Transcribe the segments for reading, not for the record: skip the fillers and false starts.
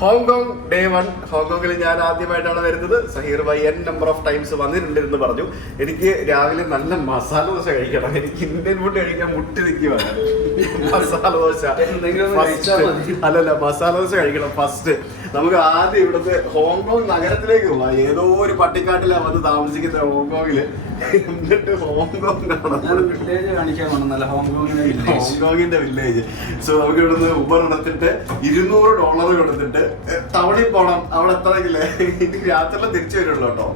Hong Kong day 1 ഹോങ്കോങ്ങിൽ ഞാൻ ആദ്യമായിട്ടാണ് വരുന്നത്. Zaheer bhai n number of times വന്നിട്ടുണ്ടെന്ന് പറഞ്ഞു. എനിക്ക് രാവിലെ നല്ല മസാല ദോശ കഴിക്കണം. എനിക്ക് ഇന്ത്യൻ ഫുഡ് കഴിക്കാൻ മുട്ടി നിൽക്കുവാണ്. മസാല ദോശ അല്ലല്ല, മസാല ദോശ കഴിക്കണം ഫസ്റ്റ്. നമുക്ക് ആദ്യം ഇവിടുത്തെ ഹോങ്കോങ് നഗരത്തിലേക്ക് പോവാം. ഏതോ ഒരു പട്ടിക്കാട്ടിലാണ് വന്ന് താമസിക്കുന്ന ഹോങ്കോങ്ങില്. എന്നിട്ട് ഹോങ്കോങ്ങിന്റെ വില്ലേജ്. സോ നമുക്ക് ഇവിടുന്ന് ഉബർ എടുത്തിട്ട് $200 കൊടുത്തിട്ട് ടൗണിൽ പോണം. അവിടെ എത്രയെങ്കിലേ ഇത് രാത്രി തിരിച്ചു വരുള്ളൂ കേട്ടോ.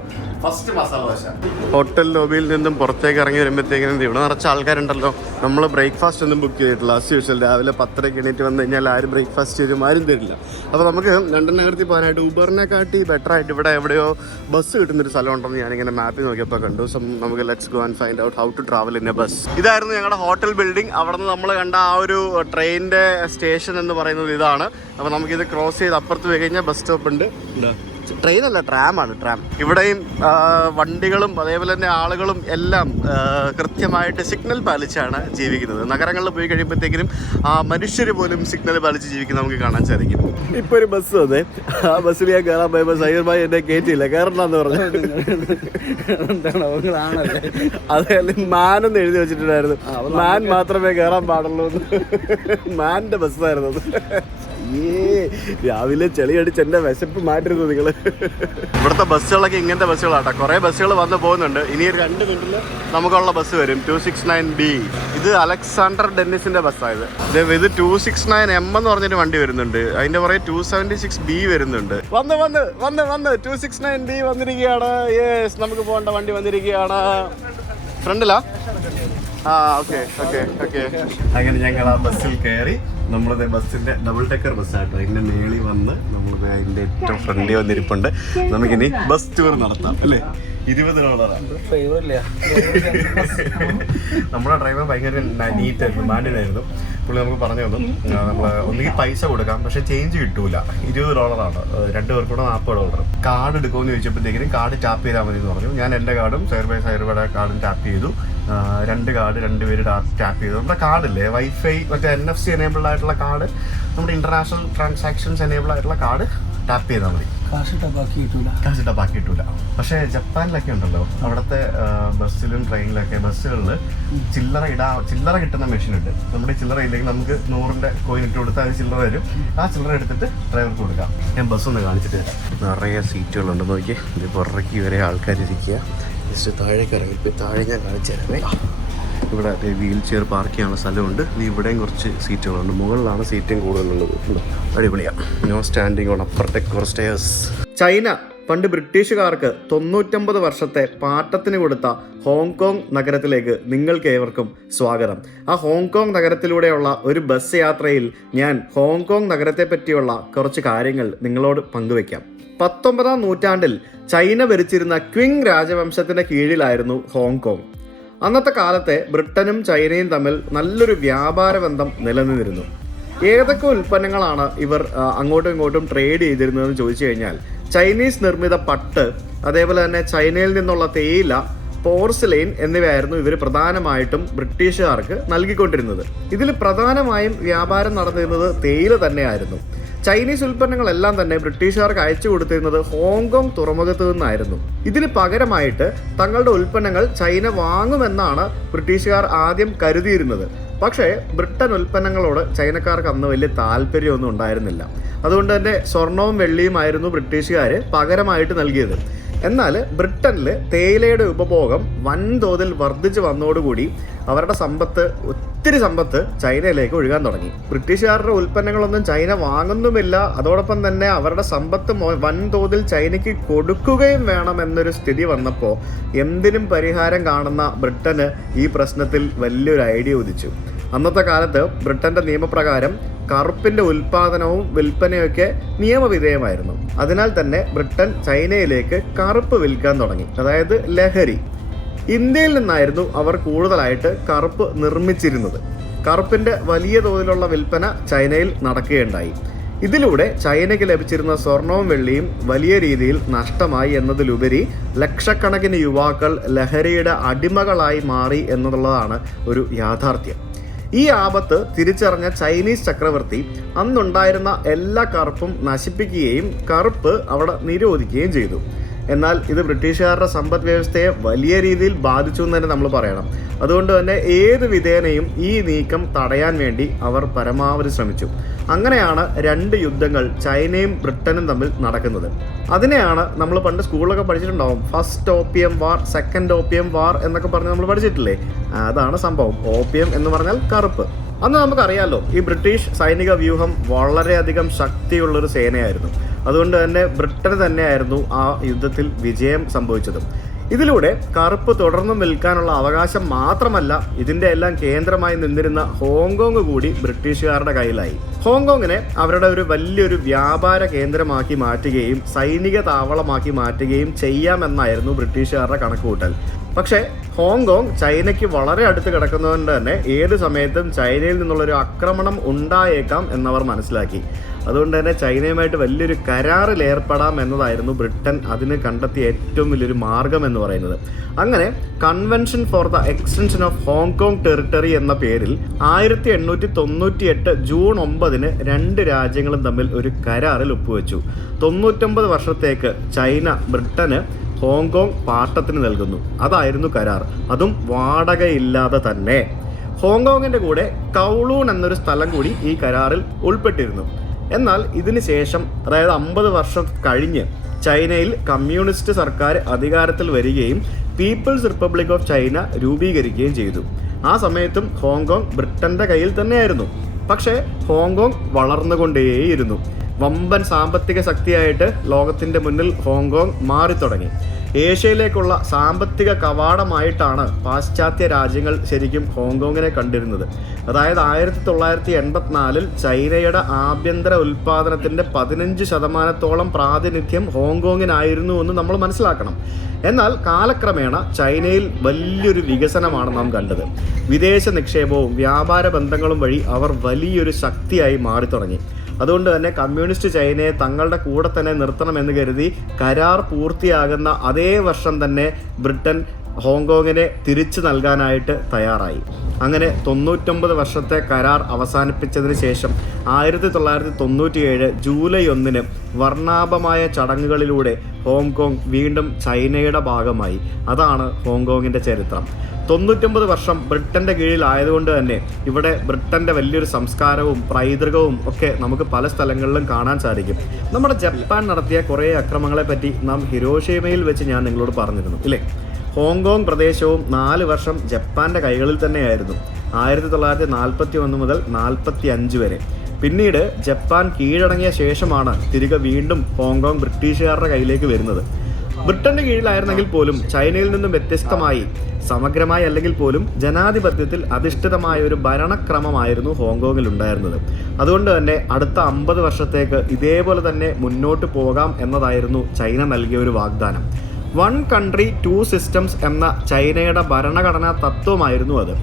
ഫസ്റ്റ് മസാല ദോശ. ഹോട്ടൽ ലോബിയിൽ നിന്നും പുറത്തേക്ക് ഇറങ്ങി വരുമ്പോഴത്തേക്കും ഇവിടെ നിറച്ച ആൾക്കാരുണ്ടല്ലോ. നമ്മൾ ബ്രേക്ക്ഫാസ്റ്റ് ഒന്നും ബുക്ക് ചെയ്തിട്ടില്ല. ആസ് യൂഷ്വൽ രാവിലെ 10:30 എണീറ്റ് വന്നു കഴിഞ്ഞാൽ ആരും ബ്രേക്ക്ഫാസ്റ്റ് ചെയ്തും ആരും തരില്ല. അപ്പോൾ നമുക്ക് ലണ്ടൻ നഗരത്തിൽ പോകാനായിട്ട് ഊബറിനെ കാട്ടി ബെറ്റർ ആയിട്ട് ഇവിടെ എവിടെയോ ബസ് കിട്ടുന്നൊരു സ്ഥലം ഉണ്ടെന്ന് ഞാനിങ്ങനെ മാപ്പിൽ നോക്കിയപ്പോൾ കണ്ടു. സോ നമുക്ക് let's go and find out how to travel in a bus. ഇതായിരുന്നു ഞങ്ങളുടെ ഹോട്ടൽ ബിൽഡിംഗ്. അവിടെ നിന്ന് നമ്മൾ കണ്ട ആ ഒരു ട്രെയിനിൻ്റെ സ്റ്റേഷൻ എന്ന് പറയുന്നത് ഇതാണ്. അപ്പോൾ നമുക്കിത് ക്രോസ് ചെയ്ത് അപ്പുറത്ത് പോയി കഴിഞ്ഞാൽ ബസ് സ്റ്റോപ്പ് ഉണ്ട്. ട്രെയിനല്ല, ട്രാമാണ്. ട്രാം. ഇവിടെയും വണ്ടികളും അതേപോലെ തന്നെ ആളുകളും എല്ലാം കൃത്യമായിട്ട് സിഗ്നൽ പാലിച്ചാണ് ജീവിക്കുന്നത്. നഗരങ്ങളിൽ പോയി കഴിയുമ്പോഴത്തേക്കിനും മനുഷ്യർ പോലും സിഗ്നൽ പാലിച്ച് ജീവിക്കുന്നത് നമുക്ക് കാണാൻ സാധിക്കും. ഇപ്പോൾ ഒരു ബസ് വന്നേ. ആ ബസ്സിൽ ഞാൻ കയറാൻ പോയപ്പോൾ സഹീർ ഭായി എന്നെ കയറ്റിയില്ല. കയറണമെന്ന് പറഞ്ഞു. അതല്ല, മാൻ എന്ന് എഴുതി വെച്ചിട്ടുണ്ടായിരുന്നു. മാൻ മാത്രമേ കയറാൻ പാടുള്ളൂ എന്ന്. മാൻ്റെ ബസ്സായിരുന്നു അത്. രാവിലെ ചെളി അടിച്ച് എൻ്റെ വിശപ്പ് മാറ്റരുത് നിങ്ങൾ. ഇവിടുത്തെ ബസ്സുകളൊക്കെ ഇങ്ങനത്തെ ബസ്സുകളാട്ടോ. കുറേ ബസ്സുകൾ വന്ന് പോകുന്നുണ്ട്. ഇനി 2 മിനിറ്റിൽ നമുക്കുള്ള ബസ് വരും. 269B. ഇത് അലക്സാണ്ടർ ഡെന്നിസിന്റെ ബസ്സായത്. ഇത് 269M എന്ന് പറഞ്ഞൊരു വണ്ടി വരുന്നുണ്ട്. അതിന്റെ പുറകെ 276B വരുന്നുണ്ട്. വന്ന് 269B വന്നിരിക്കുകയാണ്. യെസ്, നമുക്ക് പോകേണ്ട വണ്ടി വന്നിരിക്കുകയാണ്. ഫ്രണ്ടിലാ? ഓക്കെ. അങ്ങനെ ഞങ്ങൾ ആ ബസ്സിൽ കയറി. നമ്മളത് ബസ്സിന്റെ ഡബിൾ ഡെക്കർ ബസ്സായിട്ടോ. അതിന്റെ മേളി വന്ന് നമ്മളത് അതിന്റെ ഏറ്റവും ഫ്രണ്ടിൽ വന്നിരിപ്പുണ്ട്. നമുക്കിനി ബസ് ടൂർ നടത്താം അല്ലേ? $20. നമ്മുടെ ഡ്രൈവർ ഭയങ്കര നീറ്റായിരുന്നു, മാൻഡിനായിരുന്നു. പുള്ളി നമുക്ക് പറഞ്ഞു തന്നു നമ്മൾ ഒന്നുകിൽ പൈസ കൊടുക്കാം, പക്ഷെ ചേഞ്ച് കിട്ടൂല. $20 2 പേർക്കൂടെ $40. കാർഡ് എടുക്കുമെന്ന് ചോദിച്ചപ്പോഴത്തേക്കിനും കാർഡ് ടാപ്പ് ചെയ്താൽ മതി എന്ന് പറഞ്ഞു. ഞാൻ എൻ്റെ കാർഡും സൈർബയുടെ കാർഡും ടാപ്പ് ചെയ്തു. 2 കാർഡ് 2 പേര് ടാപ്പ് ചെയ്തു. നമ്മുടെ കാർഡില്ലേ, വൈഫൈ മറ്റേ NFC എനേബിൾഡ് ആയിട്ടുള്ള കാർഡ്, നമ്മുടെ ഇന്റർനാഷണൽ ട്രാൻസാക്ഷൻസ് എനേബിൾ ആയിട്ടുള്ള കാർഡ് ടാപ്പ് ചെയ്താൽ മതി. കാശ് ബാക്കി കിട്ടൂല. പക്ഷേ ജപ്പാനിലൊക്കെ ഉണ്ടല്ലോ, അവിടുത്തെ ബസ്സിലും ട്രെയിനിലൊക്കെ ബസ്സുകളിൽ ചില്ലറ കിട്ടുന്ന മെഷീൻ ഉണ്ട്. നമ്മുടെ ചില്ലറ ഇല്ലെങ്കിൽ നമുക്ക് 100 കോയിൻ ഇട്ട് കൊടുത്താൽ അത് ചില്ലറ വരും. ആ ചില്ലറ എടുത്തിട്ട് ഡ്രൈവർക്ക് കൊടുക്കാം. ഞാൻ ബസ്സൊന്ന് കാണിച്ചിട്ട് നിറയെ സീറ്റുകളുണ്ട് നോക്കി. ഇത് പുറത്തേക്ക് വരെ ആൾക്കാർ ഇരിക്കുക. ജസ്റ്റ് താഴേക്ക് ഇറങ്ങി താഴെ ഞാൻ കാണിച്ചു തരാമേ. ഇവിടെ വീൽ ചെയർ പാർക്ക് ചെയ്യാനുള്ള സ്ഥലമുണ്ട്. ഇവിടെയും കുറച്ച് സീറ്റുകളുണ്ട്. മുകളിലാണ് സീറ്റും കൂടുതലുള്ളത്. അടിപൊളിയാണ്. No standing on upper decker stairs. China പണ്ട് ബ്രിട്ടീഷുകാർക്ക് 99 വർഷത്തെ പാട്ടത്തിന് കൊടുത്ത ഹോങ്കോങ് നഗരത്തിലേക്ക് നിങ്ങൾക്ക് ഏവർക്കും സ്വാഗതം. ആ ഹോങ്കോങ് നഗരത്തിലൂടെയുള്ള ഒരു ബസ് യാത്രയിൽ ഞാൻ ഹോങ്കോങ് നഗരത്തെ പറ്റിയുള്ള കുറച്ച് കാര്യങ്ങൾ നിങ്ങളോട് പങ്കുവയ്ക്കാം. 19-ാം നൂറ്റാണ്ടിൽ ചൈന ഭരിച്ചിരുന്ന ക്വിങ് രാജവംശത്തിന്റെ കീഴിലായിരുന്നു ഹോങ്കോങ്. അന്നത്തെ കാലത്തെ ബ്രിട്ടനും ചൈനയും തമ്മിൽ നല്ലൊരു വ്യാപാര ബന്ധം നിലനിന്നിരുന്നു. ഏതൊക്കെ ഉൽപ്പന്നങ്ങളാണ് ഇവർ അങ്ങോട്ടും ഇങ്ങോട്ടും ട്രേഡ് ചെയ്തിരുന്നതെന്ന് ചോദിച്ചു കഴിഞ്ഞാൽ ചൈനീസ് നിർമ്മിത പട്ട്, അതേപോലെ തന്നെ ചൈനയിൽ നിന്നുള്ള തേയില, പോർസിലെയിൻ എന്നിവയായിരുന്നു ഇവർ പ്രധാനമായിട്ടും ബ്രിട്ടീഷുകാർക്ക് നൽകിക്കൊണ്ടിരുന്നത്. ഇതിൽ പ്രധാനമായും വ്യാപാരം നടന്നിരുന്നത് തേയില തന്നെയായിരുന്നു. ചൈനീസ് ഉൽപ്പന്നങ്ങളെല്ലാം തന്നെ ബ്രിട്ടീഷുകാർക്ക് അയച്ചു കൊടുത്തിരുന്നത് ഹോങ്കോങ് തുറമുഖത്ത് നിന്നായിരുന്നു. ഇതിന് പകരമായിട്ട് തങ്ങളുടെ ഉൽപ്പന്നങ്ങൾ ചൈന വാങ്ങുമെന്നാണ് ബ്രിട്ടീഷുകാർ ആദ്യം കരുതിയിരുന്നത്. പക്ഷേ ബ്രിട്ടൻ ഉൽപ്പന്നങ്ങളോട് ചൈനക്കാർക്ക് അന്ന് വലിയ താല്പര്യമൊന്നും ഉണ്ടായിരുന്നില്ല. അതുകൊണ്ട് തന്നെ സ്വർണവും വെള്ളിയുമായിരുന്നു ബ്രിട്ടീഷുകാർ പകരമായിട്ട് നൽകിയത്. എന്നാൽ ബ്രിട്ടനിൽ തേയിലയുടെ ഉപഭോഗം വൻതോതിൽ വർദ്ധിച്ചു വന്നതോടുകൂടി അവരുടെ ഒത്തിരി സമ്പത്ത് ചൈനയിലേക്ക് ഒഴുകാൻ തുടങ്ങി. ബ്രിട്ടീഷുകാരുടെ ഉൽപ്പന്നങ്ങളൊന്നും ചൈന വാങ്ങുന്നുമില്ല. അതോടൊപ്പം തന്നെ അവരുടെ സമ്പത്ത് വൻതോതിൽ ചൈനയ്ക്ക് കൊടുക്കുകയും വേണം എന്നൊരു സ്ഥിതി വന്നപ്പോൾ എന്തിനും പരിഹാരം കാണുന്ന ബ്രിട്ടന് ഈ പ്രശ്നത്തിൽ വലിയൊരു ഐഡിയ ഉദിച്ചു. അന്നത്തെ കാലത്ത് ബ്രിട്ടന്റെ നിയമപ്രകാരം കറുപ്പിന്റെ ഉൽപാദനവും വിൽപ്പനയൊക്കെ നിയമവിധേയമായിരുന്നു. അതിനാൽ തന്നെ ബ്രിട്ടൻ ചൈനയിലേക്ക് കറുപ്പ് വിൽക്കാൻ തുടങ്ങി, അതായത് ലഹരി. ഇന്ത്യയിൽ നിന്നായിരുന്നു അവർ കൂടുതലായിട്ട് കറുപ്പ് നിർമ്മിച്ചിരുന്നത്. കറുപ്പിന്റെ വലിയ തോതിലുള്ള വിൽപ്പന ചൈനയിൽ നടക്കുകയുണ്ടായി. ഇതിലൂടെ ചൈനയ്ക്ക് ലഭിച്ചിരുന്ന സ്വർണവും വെള്ളിയും വലിയ രീതിയിൽ നഷ്ടമായി എന്നതിലുപരി ലക്ഷക്കണക്കിന് യുവാക്കൾ ലഹരിയുടെ അടിമകളായി മാറി എന്നുള്ളതാണ് ഒരു യാഥാർത്ഥ്യം. ഈ ആപത്ത് തിരിച്ചറിഞ്ഞ ചൈനീസ് ചക്രവർത്തി അന്നുണ്ടായിരുന്ന എല്ലാ കറുപ്പും നശിപ്പിക്കുകയും കറുപ്പ് അവിടെ നിരോധിക്കുകയും ചെയ്തു. എന്നാൽ ഇത് ബ്രിട്ടീഷുകാരുടെ സമ്പദ് വ്യവസ്ഥയെ വലിയ രീതിയിൽ ബാധിച്ചു എന്ന് തന്നെ നമ്മൾ പറയണം. അതുകൊണ്ട് തന്നെ ഏത് വിധേനയും ഈ നീക്കം തടയാൻ വേണ്ടി അവർ പരമാവധി ശ്രമിച്ചു. അങ്ങനെയാണ് 2 യുദ്ധങ്ങൾ ചൈനയും ബ്രിട്ടനും തമ്മിൽ നടക്കുന്നത്. അതിനെയാണ് നമ്മൾ പണ്ട് സ്കൂളിലൊക്കെ പഠിച്ചിട്ടുണ്ടാവും, ഫസ്റ്റ് ഓപ്പിയം വാർ, സെക്കൻഡ് ഓപ്പിയം വാർ എന്നൊക്കെ പറഞ്ഞ് നമ്മൾ പഠിച്ചിട്ടില്ലേ. അതാണ് സംഭവം. ഓപ്പിയം എന്ന് പറഞ്ഞാൽ കറുപ്പ്. അന്ന് നമുക്കറിയാമല്ലോ, ഈ ബ്രിട്ടീഷ് സൈനിക വ്യൂഹം വളരെയധികം ശക്തിയുള്ളൊരു സേനയായിരുന്നു. അതുകൊണ്ട് തന്നെ ബ്രിട്ടന് തന്നെയായിരുന്നു ആ യുദ്ധത്തിൽ വിജയം സംഭവിച്ചതും. ഇതിലൂടെ കറുപ്പ് തുടർന്നും വിൽക്കാനുള്ള അവകാശം മാത്രമല്ല, ഇതിൻ്റെ എല്ലാം കേന്ദ്രമായി നിന്നിരുന്ന ഹോങ്കോങ് കൂടി ബ്രിട്ടീഷുകാരുടെ കയ്യിലായി. ഹോങ്കോങ്ങിനെ അവരുടെ ഒരു വലിയൊരു വ്യാപാര കേന്ദ്രമാക്കി മാറ്റുകയും സൈനിക താവളമാക്കി മാറ്റുകയും ചെയ്യാമെന്നായിരുന്നു ബ്രിട്ടീഷുകാരുടെ കണക്കുകൂട്ടൽ. പക്ഷേ ഹോങ്കോങ് ചൈനയ്ക്ക് വളരെ അടുത്ത് കിടക്കുന്നതുകൊണ്ട് തന്നെ ഏത് സമയത്തും ചൈനയിൽ നിന്നുള്ളൊരു ആക്രമണം ഉണ്ടായേക്കാം എന്നവർ മനസ്സിലാക്കി. അതുകൊണ്ട് തന്നെ ചൈനയുമായിട്ട് വലിയൊരു കരാറിൽ ഏർപ്പെടാം എന്നതായിരുന്നു ബ്രിട്ടൻ അതിന് കണ്ടെത്തിയ ഏറ്റവും വലിയൊരു മാർഗം എന്ന് പറയുന്നത്. അങ്ങനെ convention for the extension of Hong Kong territory എന്ന പേരിൽ 1898 ജൂൺ 9 2 രാജ്യങ്ങളും തമ്മിൽ ഒരു കരാറിൽ ഒപ്പുവെച്ചു. 99 വർഷത്തേക്ക് ചൈന ബ്രിട്ടന് ഹോങ്കോങ് പാട്ടത്തിന് നൽകുന്നു. അതായിരുന്നു കരാർ, അതും വാടകയില്ലാതെ തന്നെ. ഹോങ്കോങ്ങിൻ്റെ കൂടെ കൗളൂൺ എന്നൊരു സ്ഥലം കൂടി ഈ കരാറിൽ ഉൾപ്പെട്ടിരുന്നു. എന്നാൽ ഇതിന് ശേഷം, അതായത് 50 വർഷം കഴിഞ്ഞ് ചൈനയിൽ കമ്മ്യൂണിസ്റ്റ് സർക്കാർ അധികാരത്തിൽ വരികയും പീപ്പിൾസ് റിപ്പബ്ലിക് ഓഫ് ചൈന രൂപീകരിക്കുകയും ചെയ്തു. ആ സമയത്തും ഹോങ്കോങ് ബ്രിട്ടൻ്റെ കയ്യിൽ തന്നെയായിരുന്നു. പക്ഷേ ഹോങ്കോങ് വളർന്നുകൊണ്ടേയിരുന്നു. വമ്പൻ സാമ്പത്തിക ശക്തിയായിട്ട് ലോകത്തിൻ്റെ മുന്നിൽ ഹോങ്കോങ് മാറിത്തുടങ്ങി. ഏഷ്യയിലേക്കുള്ള സാമ്പത്തിക കവാടമായിട്ടാണ് പാശ്ചാത്യ രാജ്യങ്ങൾ ശരിക്കും ഹോങ്കോങ്ങിനെ കണ്ടിരുന്നത്. അതായത് 1984 ചൈനയുടെ ആഭ്യന്തര ഉൽപ്പാദനത്തിൻ്റെ 15% പ്രാതിനിധ്യം ഹോങ്കോങ്ങിനായിരുന്നു എന്ന് നമ്മൾ മനസ്സിലാക്കണം. എന്നാൽ കാലക്രമേണ ചൈനയിൽ വലിയൊരു വികസനമാണ് നാം കണ്ടത്. വിദേശ നിക്ഷേപവും വ്യാപാര ബന്ധങ്ങളും വഴി അവർ വലിയൊരു ശക്തിയായി മാറിത്തുടങ്ങി. അതുകൊണ്ട് തന്നെ കമ്മ്യൂണിസ്റ്റ് ചൈനയെ തങ്ങളുടെ കൂടെ തന്നെ നിർത്തണമെന്ന് കരുതി കരാർ പൂർത്തിയാകുന്ന അതേ വർഷം തന്നെ ബ്രിട്ടൻ ഹോങ്കോങ്ങിനെ തിരിച്ചു നൽകാനായിട്ട് തയ്യാറായി. അങ്ങനെ 99 വർഷത്തെ കരാർ അവസാനിപ്പിച്ചതിന് ശേഷം 1997 ജൂലൈ 1 വർണ്ണാഭമായ ചടങ്ങുകളിലൂടെ ഹോങ്കോങ് വീണ്ടും ചൈനയുടെ ഭാഗമായി. അതാണ് ഹോങ്കോങ്ങിൻ്റെ ചരിത്രം. 99 വർഷം ബ്രിട്ടൻ്റെ കീഴിലായതുകൊണ്ട് തന്നെ ഇവിടെ ബ്രിട്ടൻ്റെ വലിയൊരു സംസ്കാരവും പൈതൃകവും ഒക്കെ നമുക്ക് പല സ്ഥലങ്ങളിലും കാണാൻ സാധിക്കും. നമ്മുടെ ജപ്പാൻ നടത്തിയ കുറേ അക്രമങ്ങളെ പറ്റി നാം ഹിരോഷിമയിൽ വെച്ച് ഞാൻ നിങ്ങളോട് പറഞ്ഞിരുന്നു ഇല്ലേ. ഹോങ്കോങ് പ്രദേശവും 4 വർഷം ജപ്പാൻ്റെ കൈകളിൽ തന്നെയായിരുന്നു, 1941 മുതൽ 45 വരെ. പിന്നീട് ജപ്പാൻ കീഴടങ്ങിയ ശേഷമാണ് തിരികെ വീണ്ടും ഹോങ്കോങ് ബ്രിട്ടീഷുകാരുടെ കയ്യിലേക്ക് വരുന്നത്. ബ്രിട്ടൻ്റെ കീഴിലായിരുന്നെങ്കിൽ പോലും ചൈനയിൽ നിന്നും വ്യത്യസ്തമായി, സമഗ്രമായി അല്ലെങ്കിൽ പോലും ജനാധിപത്യത്തിൽ അധിഷ്ഠിതമായ ഒരു ഭരണക്രമമായിരുന്നു ഹോങ്കോങ്ങിൽ ഉണ്ടായിരുന്നത്. അതുകൊണ്ട് തന്നെ അടുത്ത 50 വർഷത്തേക്ക് ഇതേപോലെ തന്നെ മുന്നോട്ട് പോകാം എന്നതായിരുന്നു ചൈന നൽകിയ ഒരു വാഗ്ദാനം. 1 country 2 systems എന്ന ചൈനയുടെ ഭരണഘടനാ തത്വമായിരുന്നു അത്.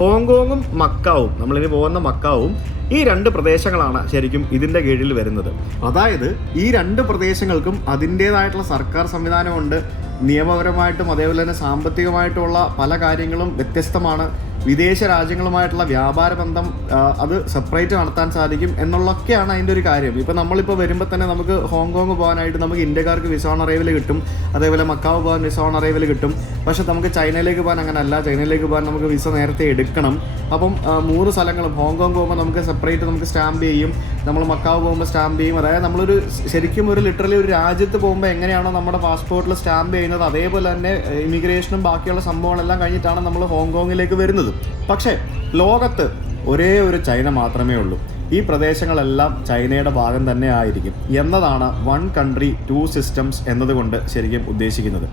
ഹോങ്കോങ്ങും മക്കാവും, നമ്മളിനി പോകുന്ന മക്കാവും, ഈ 2 പ്രദേശങ്ങളാണ് ശരിക്കും ഇതിൻ്റെ കീഴിൽ വരുന്നത്. അതായത് ഈ 2 പ്രദേശങ്ങൾക്കും അതിൻ്റേതായിട്ടുള്ള സർക്കാർ സംവിധാനമുണ്ട്. നിയമപരമായിട്ടും അതേപോലെ തന്നെ സാമ്പത്തികമായിട്ടുള്ള പല കാര്യങ്ങളും വ്യത്യസ്തമാണ്. വിദേശ രാജ്യങ്ങളുമായിട്ടുള്ള വ്യാപാര ബന്ധം അത് സെപ്പറേറ്റ് നടത്താൻ സാധിക്കും എന്നുള്ളതൊക്കെയാണ് അതിൻ്റെ ഒരു കാര്യം. ഇപ്പോൾ നമ്മളിപ്പോൾ വരുമ്പോൾ തന്നെ നമുക്ക് ഹോങ്കോങ് പോകാനായിട്ട് നമുക്ക് ഇന്ത്യക്കാർക്ക് വിസ ഓൺ അറൈവൽ കിട്ടും, അതേപോലെ മക്കാവ് പോകാൻ വിസ ഓൺ അറൈവൽ കിട്ടും. പക്ഷെ നമുക്ക് ചൈനയിലേക്ക് പോകാൻ അങ്ങനെയല്ല, ചൈനയിലേക്ക് പോകാൻ നമുക്ക് വിസ നേരത്തെ എടുക്കണം. അപ്പം 3 സ്ഥലങ്ങളും ഹോങ്കോങ് പോകുമ്പോൾ നമുക്ക് സെപ്പറേറ്റ് നമുക്ക് സ്റ്റാമ്പ് ചെയ്യും, നമ്മൾ മക്കാവ് പോകുമ്പോൾ സ്റ്റാമ്പ് ചെയ്യും. അതായത് നമ്മളൊരു ശരിക്കും ഒരു ലിറ്ററലി ഒരു രാജ്യത്ത് പോകുമ്പോൾ എങ്ങനെയാണോ നമ്മുടെ പാസ്പോർട്ടിൽ സ്റ്റാമ്പ് ചെയ്യുന്നത് അതേപോലെ തന്നെ ഇമിഗ്രേഷനും ബാക്കിയുള്ള സംഭവങ്ങളെല്ലാം കഴിഞ്ഞിട്ടാണ് നമ്മൾ ഹോങ്കോങ്ങിലേക്ക് വരുന്നത്. പക്ഷേ ലോകത്ത് ഒരേ ഒരു ചൈന മാത്രമേ ഉള്ളൂ. ഈ പ്രദേശങ്ങളെല്ലാം ചൈനയുടെ ഭാഗം തന്നെ ആയിരിക്കും എന്നതാണ് 1 country 2 systems എന്നതുകൊണ്ട് ശരിക്കും ഉദ്ദേശിക്കുന്നത്.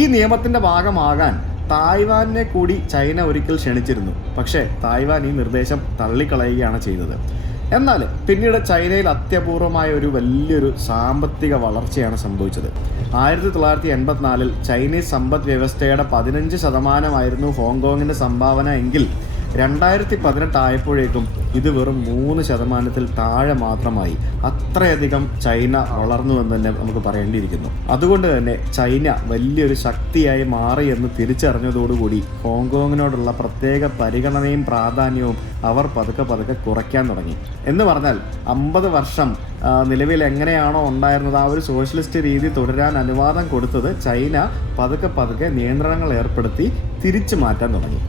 ഈ നിയമത്തിൻ്റെ ഭാഗമാകാൻ തായ്വാനെ കൂടി ചൈന ഒരിക്കൽ ക്ഷണിച്ചിരുന്നു. പക്ഷേ തായ്വാൻ ഈ നിർദ്ദേശം തള്ളിക്കളയുകയാണ് ചെയ്തത്. എന്നാൽ പിന്നീട് ചൈനയിൽ അത്യപൂർവമായ ഒരു വലിയൊരു സാമ്പത്തിക വളർച്ചയാണ് സംഭവിച്ചത്. 1984 ചൈനീസ് സമ്പദ് വ്യവസ്ഥയുടെ 15% ഹോങ്കോങ്ങിൻ്റെ സംഭാവന എങ്കിൽ 2018 ആയപ്പോഴേക്കും ഇത് വെറും 3% താഴെ മാത്രമായി. അത്രയധികം ചൈന വളർന്നു എന്ന് തന്നെ നമുക്ക് പറയേണ്ടിയിരിക്കുന്നു. അതുകൊണ്ട് തന്നെ ചൈന വലിയൊരു ശക്തിയായി മാറി എന്ന് തിരിച്ചറിഞ്ഞതോടുകൂടി ഹോങ്കോങ്ങിനോടുള്ള പ്രത്യേക പരിഗണനയും പ്രാധാന്യവും അവർ പതുക്കെ കുറയ്ക്കാൻ തുടങ്ങി. എന്ന് പറഞ്ഞാൽ 50 വർഷം നിലവിൽ എങ്ങനെയാണോ ഉണ്ടായിരുന്നത് ആ ഒരു സോഷ്യലിസ്റ്റ് രീതി തുടരാൻ അനുവാദം കൊടുത്തത് ചൈന പതുക്കെ നിയന്ത്രണങ്ങൾ ഏർപ്പെടുത്തി തിരിച്ചു മാറ്റാൻ തുടങ്ങി.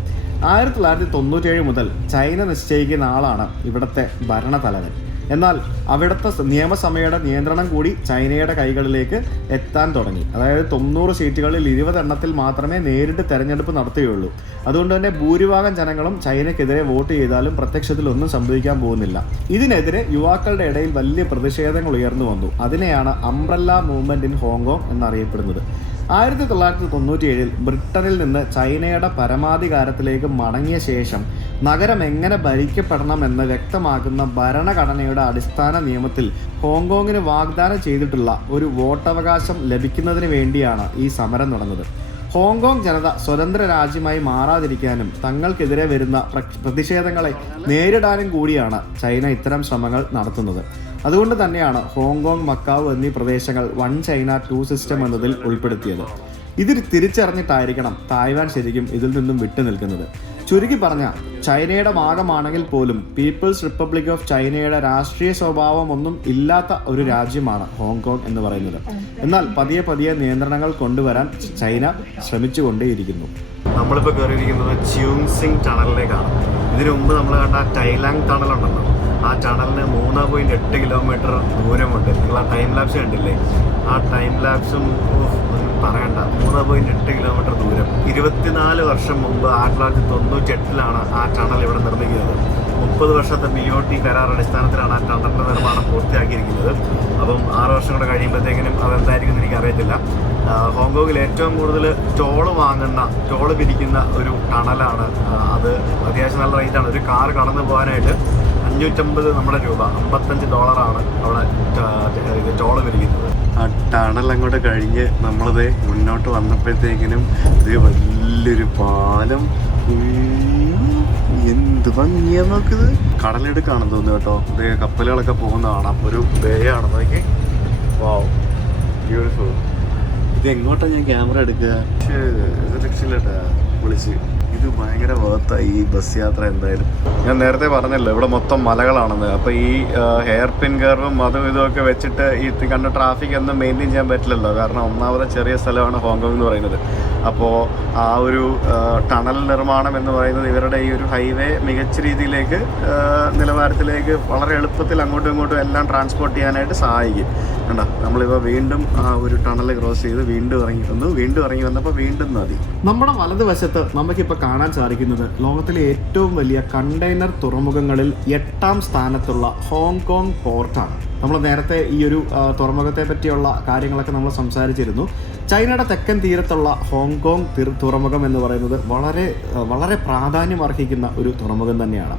1997 മുതൽ ചൈന നിശ്ചയിക്കുന്ന ആളാണ് ഇവിടുത്തെ ഭരണതലവൻ. എന്നാൽ അവിടുത്തെ നിയമസഭയുടെ നിയന്ത്രണം കൂടി ചൈനയുടെ കൈകളിലേക്ക് എത്താൻ തുടങ്ങി. അതായത് 90 സീറ്റുകളിൽ 20 എണ്ണത്തിൽ മാത്രമേ നേരിട്ട് തെരഞ്ഞെടുപ്പ് നടത്തുകയുള്ളൂ. അതുകൊണ്ട് തന്നെ ഭൂരിഭാഗം ജനങ്ങളും ചൈനയ്ക്കെതിരെ വോട്ട് ചെയ്താലും പ്രത്യക്ഷത്തിൽ ഒന്നും സംഭവിക്കാൻ പോകുന്നില്ല. ഇതിനെതിരെ യുവാക്കളുടെ ഇടയിൽ വലിയ പ്രതിഷേധങ്ങൾ ഉയർന്നു വന്നു. അതിനെയാണ് അംബ്രല്ല മൂവ്മെന്റ് ഇൻ ഹോങ്കോങ് എന്നറിയപ്പെടുന്നത്. 1997 ബ്രിട്ടനിൽ നിന്ന് ചൈനയുടെ പരമാധികാരത്തിലേക്ക് മടങ്ങിയ ശേഷം നഗരം എങ്ങനെ ഭരിക്കപ്പെടണമെന്ന് വ്യക്തമാക്കുന്ന ഭരണഘടനയുടെ അടിസ്ഥാന നിയമത്തിൽ ഹോങ്കോങ്ങിന് വാഗ്ദാനം ചെയ്തിട്ടുള്ള ഒരു വോട്ടവകാശം ലഭിക്കുന്നതിന് വേണ്ടിയാണ് ഈ സമരം നടന്നത്. ഹോങ്കോങ് ജനത സ്വതന്ത്ര രാജ്യമായി മാറാതിരിക്കാനും തങ്ങൾക്കെതിരെ വരുന്ന പ്രതിഷേധങ്ങളെ നേരിടാനും കൂടിയാണ് ചൈന ഇത്തരം ശ്രമങ്ങൾ നടത്തുന്നത്. അതുകൊണ്ട് തന്നെയാണ് ഹോങ്കോങ്, മക്കാവ് എന്നീ പ്രദേശങ്ങൾ വൺ ചൈന 2 സിസ്റ്റം എന്നതിൽ ഉൾപ്പെടുത്തിയത്. ഇതിൽ തിരിച്ചറിഞ്ഞിട്ടായിരിക്കണം തായ്വാൻ ശരിക്കും ഇതിൽ നിന്നും വിട്ടുനിൽക്കുന്നത്. ചുരുക്കി പറഞ്ഞ ചൈനയുടെ ഭാഗമാണെങ്കിൽ പോലും പീപ്പിൾസ് റിപ്പബ്ലിക് ഓഫ് ചൈനയുടെ രാഷ്ട്രീയ സ്വഭാവം ഒന്നും ഇല്ലാത്ത ഒരു രാജ്യമാണ് ഹോങ്കോങ് എന്ന് പറയുന്നത്. എന്നാൽ പതിയെ നിയന്ത്രണങ്ങൾ കൊണ്ടുവരാൻ ചൈന ശ്രമിച്ചുകൊണ്ടേയിരിക്കുന്നു. നമ്മളിപ്പോൾ കയറിയിരിക്കുന്നത് ച്യൂങ്സിങ് ടണലിലേക്കാണ്. ഇതിനു മുമ്പ് നമ്മൾ കണ്ട ടൈലാങ് ടണലുണ്ടല്ലോ, ആ ടണലിന് 3.8 കിലോമീറ്റർ ദൂരമുണ്ട്. നിങ്ങൾ ആ ടൈം ലാപ്സ് കണ്ടില്ലേ? ആ ടൈം ലാപ്സും പറയണ്ട, 3.8 കിലോമീറ്റർ ദൂരം. 24 വർഷം മുമ്പ് 1998 ആ ടണൽ ഇവിടെ നിർമ്മിക്കുന്നത്. 30 വർഷത്തെ BOT കരാർ അടിസ്ഥാനത്തിലാണ് ആ ടണലിൻ്റെ നിർമ്മാണം പൂർത്തിയാക്കിയിരിക്കുന്നത്. അപ്പം 6 വർഷം കൂടെ കഴിയുമ്പോഴത്തേക്കിനും അതെന്തായിരിക്കും എനിക്ക് അറിയത്തില്ല. ഹോങ്കോങ്ങിൽ ഏറ്റവും കൂടുതൽ ടോള് പിരിക്കുന്ന ഒരു ടണലാണ് അത്. അത്യാവശ്യം നല്ല റേറ്റാണ്. ഒരു കാർ കടന്നു പോകാനായിട്ട് 550 നമ്മുടെ രൂപ, $55 അവിടെ ടോള് പിരിക്കുന്നത്. ആ ടണൽ അങ്ങോട്ട് കഴിഞ്ഞ് നമ്മളത് മുന്നോട്ട് വന്നപ്പോഴത്തേക്കിനും ഇത് വലിയൊരു പാലം. എന്ത് ഭംഗിയാ നോക്കുന്നത്. കടലെടുക്കാണെന്ന് തോന്നുന്നു കേട്ടോ. ഇത് കപ്പലുകളൊക്കെ പോകുന്ന കാണാം. ഒരു ബേ ആണ് നോക്കി. വാവ്, ബ്യൂട്ടിഫുൾ. ഇത് എങ്ങോട്ടാണ് ഞാൻ ക്യാമറ എടുക്കുക? രക്ഷയില്ലട്ടാ, വിളിച്ച്. ഇത് ഭയങ്കര വേർത്തായി ഈ ബസ് യാത്ര. എന്തായാലും ഞാൻ നേരത്തെ പറഞ്ഞല്ലോ ഇവിടെ മൊത്തം മലകളാണെന്ന്. അപ്പോൾ ഈ ഹെയർ പിൻ കർവും അതും ഇതുമൊക്കെ വെച്ചിട്ട് ഈ കണ്ട ട്രാഫിക് ഒന്നും മെയിൻറ്റെയിൻ ചെയ്യാൻ പറ്റില്ലല്ലോ. കാരണം ഒന്നാമത് ചെറിയ സ്ഥലമാണ് ഹോങ്കോങ് എന്ന് പറയുന്നത്. അപ്പോൾ ആ ഒരു ടണൽ നിർമ്മാണം എന്ന് പറയുന്നത് ഇവരുടെ ഈ ഒരു ഹൈവേ മികച്ച രീതിയിലേക്ക് നിലവാരത്തിലേക്ക് വളരെ എളുപ്പത്തിൽ അങ്ങോട്ടും ഇങ്ങോട്ടും എല്ലാം ട്രാൻസ്പോർട്ട് ചെയ്യാനായിട്ട് സഹായിക്കും. കണ്ടോ, നമ്മളിപ്പോൾ വീണ്ടും ആ ഒരു ടണൽ ക്രോസ് ചെയ്ത് വീണ്ടും ഇറങ്ങി വന്നപ്പോൾ വീണ്ടും നദി. നമ്മുടെ വലതുവശത്ത് നമുക്കിപ്പോൾ കാണാൻ സാധിക്കുന്നത് ലോകത്തിലെ ഏറ്റവും വലിയ കണ്ടെയ്നർ തുറമുഖങ്ങളിൽ 8ാം സ്ഥാനത്തുള്ള ഹോങ്കോങ് പോർട്ടാണ്. നമ്മൾ നേരത്തെ ഈ ഒരു തുറമുഖത്തെ പറ്റിയുള്ള കാര്യങ്ങളൊക്കെ നമ്മൾ സംസാരിച്ചിരുന്നു. ചൈനയുടെ തെക്കൻ തീരത്തുള്ള ഹോങ്കോങ് തുറമുഖം എന്ന് പറയുന്നത് വളരെ പ്രാധാന്യം അർഹിക്കുന്ന ഒരു തുറമുഖം തന്നെയാണ്.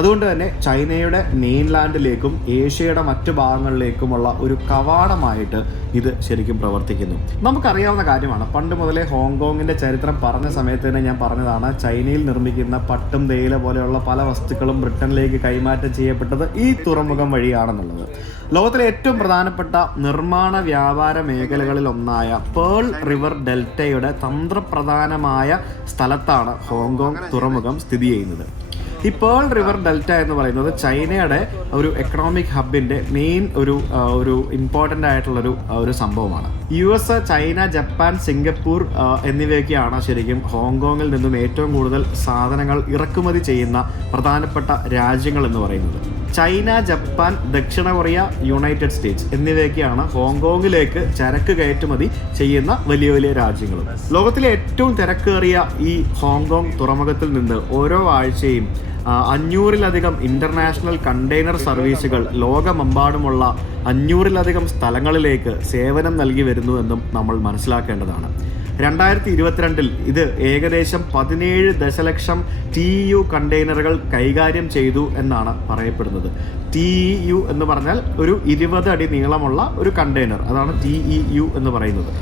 അതുകൊണ്ട് തന്നെ ചൈനയുടെ മെയിൻലാൻഡിലേക്കും ഏഷ്യയുടെ മറ്റു ഭാഗങ്ങളിലേക്കുമുള്ള ഒരു കവാടമായിട്ട് ഇത് ശരിക്കും പ്രവർത്തിക്കുന്നു. നമുക്കറിയാവുന്ന കാര്യമാണ്. പണ്ട് മുതലേ ഹോങ്കോങ്ങിൻ്റെ ചരിത്രം പറഞ്ഞ സമയത്ത് തന്നെ ഞാൻ പറഞ്ഞതാണ്, ചൈനയിൽ നിർമ്മിക്കുന്ന പട്ടും തേയില പോലെയുള്ള പല വസ്തുക്കളും ബ്രിട്ടനിലേക്ക് കൈമാറ്റം ചെയ്യപ്പെട്ടത് ഈ തുറമുഖം വഴിയാണെന്നുള്ളത്. ലോകത്തിലെ ഏറ്റവും പ്രധാനപ്പെട്ട നിർമ്മാണ വ്യാപാര മേഖലകളിൽ ഒന്നായ പേൾ റിവർ ഡെൽറ്റയുടെ തന്ത്രപ്രധാനമായ സ്ഥലത്താണ് ഹോങ്കോങ് തുറമുഖം സ്ഥിതി ചെയ്യുന്നത്. ഈ പേൾ റിവർ ഡെൽറ്റ എന്ന് പറയുന്നത് ചൈനയുടെ ഒരു എക്കണോമിക് ഹബിൻ്റെ മെയിൻ ഒരു ഇമ്പോർട്ടൻ്റ് ആയിട്ടുള്ളൊരു ഒരു സംഭവമാണ്. US, ചൈന, ജപ്പാൻ, സിംഗപ്പൂർ എന്നിവയൊക്കെയാണ് ശരിക്കും ഹോങ്കോങ്ങിൽ നിന്നും ഏറ്റവും കൂടുതൽ സാധനങ്ങൾ ഇറക്കുമതി ചെയ്യുന്ന പ്രധാനപ്പെട്ട രാജ്യങ്ങൾ എന്ന് പറയുന്നത്. ചൈന, ജപ്പാൻ, ദക്ഷിണ കൊറിയ, യുണൈറ്റഡ് സ്റ്റേറ്റ്സ് എന്നിവയൊക്കെയാണ് ഹോങ്കോങ്ങിലേക്ക് ചരക്ക് കയറ്റുമതി ചെയ്യുന്ന വലിയ വലിയ രാജ്യങ്ങൾ. ലോകത്തിലെ ഏറ്റവും തിരക്കേറിയ ഈ ഹോങ്കോങ് തുറമുഖത്തിൽ നിന്ന് ഓരോ ആഴ്ചയും 500-ലധികം ഇന്റർനാഷണൽ കണ്ടെയ്നർ സർവീസുകൾ ലോകമെമ്പാടുമുള്ള 500-ലധികം സ്ഥലങ്ങളിലേക്ക് സേവനം നൽകി വരുന്നുവെന്നും നമ്മൾ മനസ്സിലാക്കേണ്ടതാണ്. 2022 ഇത് ഏകദേശം 17 ദശലക്ഷം TEU കണ്ടെയ്നറുകൾ കൈകാര്യം ചെയ്തു എന്നാണ് പറയപ്പെടുന്നത്. TEU എന്ന് പറഞ്ഞാൽ ഒരു 20 അടി നീളമുള്ള ഒരു കണ്ടെയ്നർ, അതാണ് TEU എന്ന് പറയുന്നത്.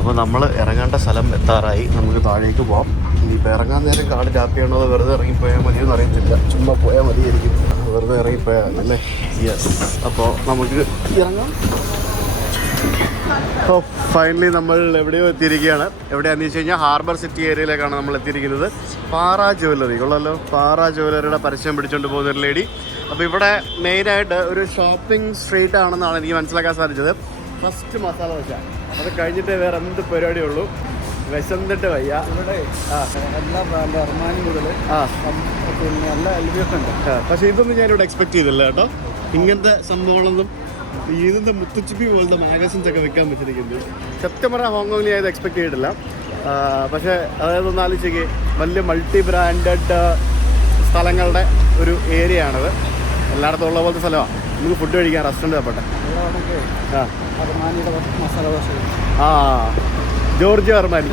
അപ്പോൾ നമ്മൾ ഇറങ്ങേണ്ട സ്ഥലം എത്താറായി. നമുക്ക് താഴേക്ക് പോകാം. ഇനിയിപ്പോൾ ഇറങ്ങാൻ നേരം കാട് ടാപ്പ് ചെയ്യണോ അതോ വെറുതെ ഇറങ്ങിപ്പോയാൽ മതിയെന്ന് അറിയത്തില്ല. ചുമ്മാ പോയാൽ മതിയായിരിക്കും. വെറുതെ ഇറങ്ങിപ്പോയാൽ അല്ലേ? യെസ്. അപ്പോൾ നമുക്ക് ഇറങ്ങാം. അപ്പോൾ ഫൈനലി നമ്മൾ എവിടെയോ എത്തിയിരിക്കുകയാണ്. എവിടെയാണെന്ന് വെച്ച് കഴിഞ്ഞാൽ ഹാർബർ സിറ്റി ഏരിയയിലേക്കാണ് നമ്മൾ എത്തിയിരിക്കുന്നത്. പാറ ജ്വല്ലറി കൊള്ളാലോ. പാറ ജ്വല്ലറിയുടെ പരസ്യം പിടിച്ചുകൊണ്ട് പോകുന്ന ഒരു ലേഡി. അപ്പോൾ ഇവിടെ മെയിനായിട്ട് ഒരു ഷോപ്പിംഗ് സ്ട്രീറ്റ് ആണെന്നാണ് എനിക്ക് മനസ്സിലാക്കാൻ സാധിച്ചത്. ഫസ്റ്റ് മസാല ദോശ, അത് കഴിഞ്ഞിട്ടേ വേറെ എന്ത് പരിപാടിയുള്ളൂ. വിശന്നിട്ട് വയ്യ. ഇവിടെ എല്ലാ ബ്രാൻഡ് അർമാനി മുതൽ പിന്നെ എല്ലാ എൽബിയൊക്കെ ഉണ്ട്. പക്ഷേ ഇതൊന്നും ഞാനിവിടെ എക്സ്പെക്ട് ചെയ്തില്ല കേട്ടോ. ഇങ്ങനത്തെ സംഭവങ്ങളൊന്നും ഇതിൻ്റെ മുത്തുച്ചിപ്പി പോലത്തെ മാഗസിൻസ് ഒക്കെ വെക്കാൻ പറ്റിയിരിക്കുന്നത് സത്യം പറഞ്ഞാൽ ഹോങ്കോങ്ങിൽ ഞാൻ ഇത് എക്സ്പെക്ട് ചെയ്തിട്ടില്ല. പക്ഷേ അതായത് ഒന്ന് ആലോചിക്ക്, വലിയ മൾട്ടി ബ്രാൻഡഡ് സ്ഥലങ്ങളുടെ ഒരു ഏരിയ ആണത്. എല്ലായിടത്തും ഉള്ള പോലത്തെ സ്ഥലമാണ്. നമുക്ക് ഫുഡ് കഴിക്കാൻ റെസ്റ്റോറൻറ്റ് തപ്പട്ടെ. മസാല ദോശ. ആ, ജോർജ് അർമാനി.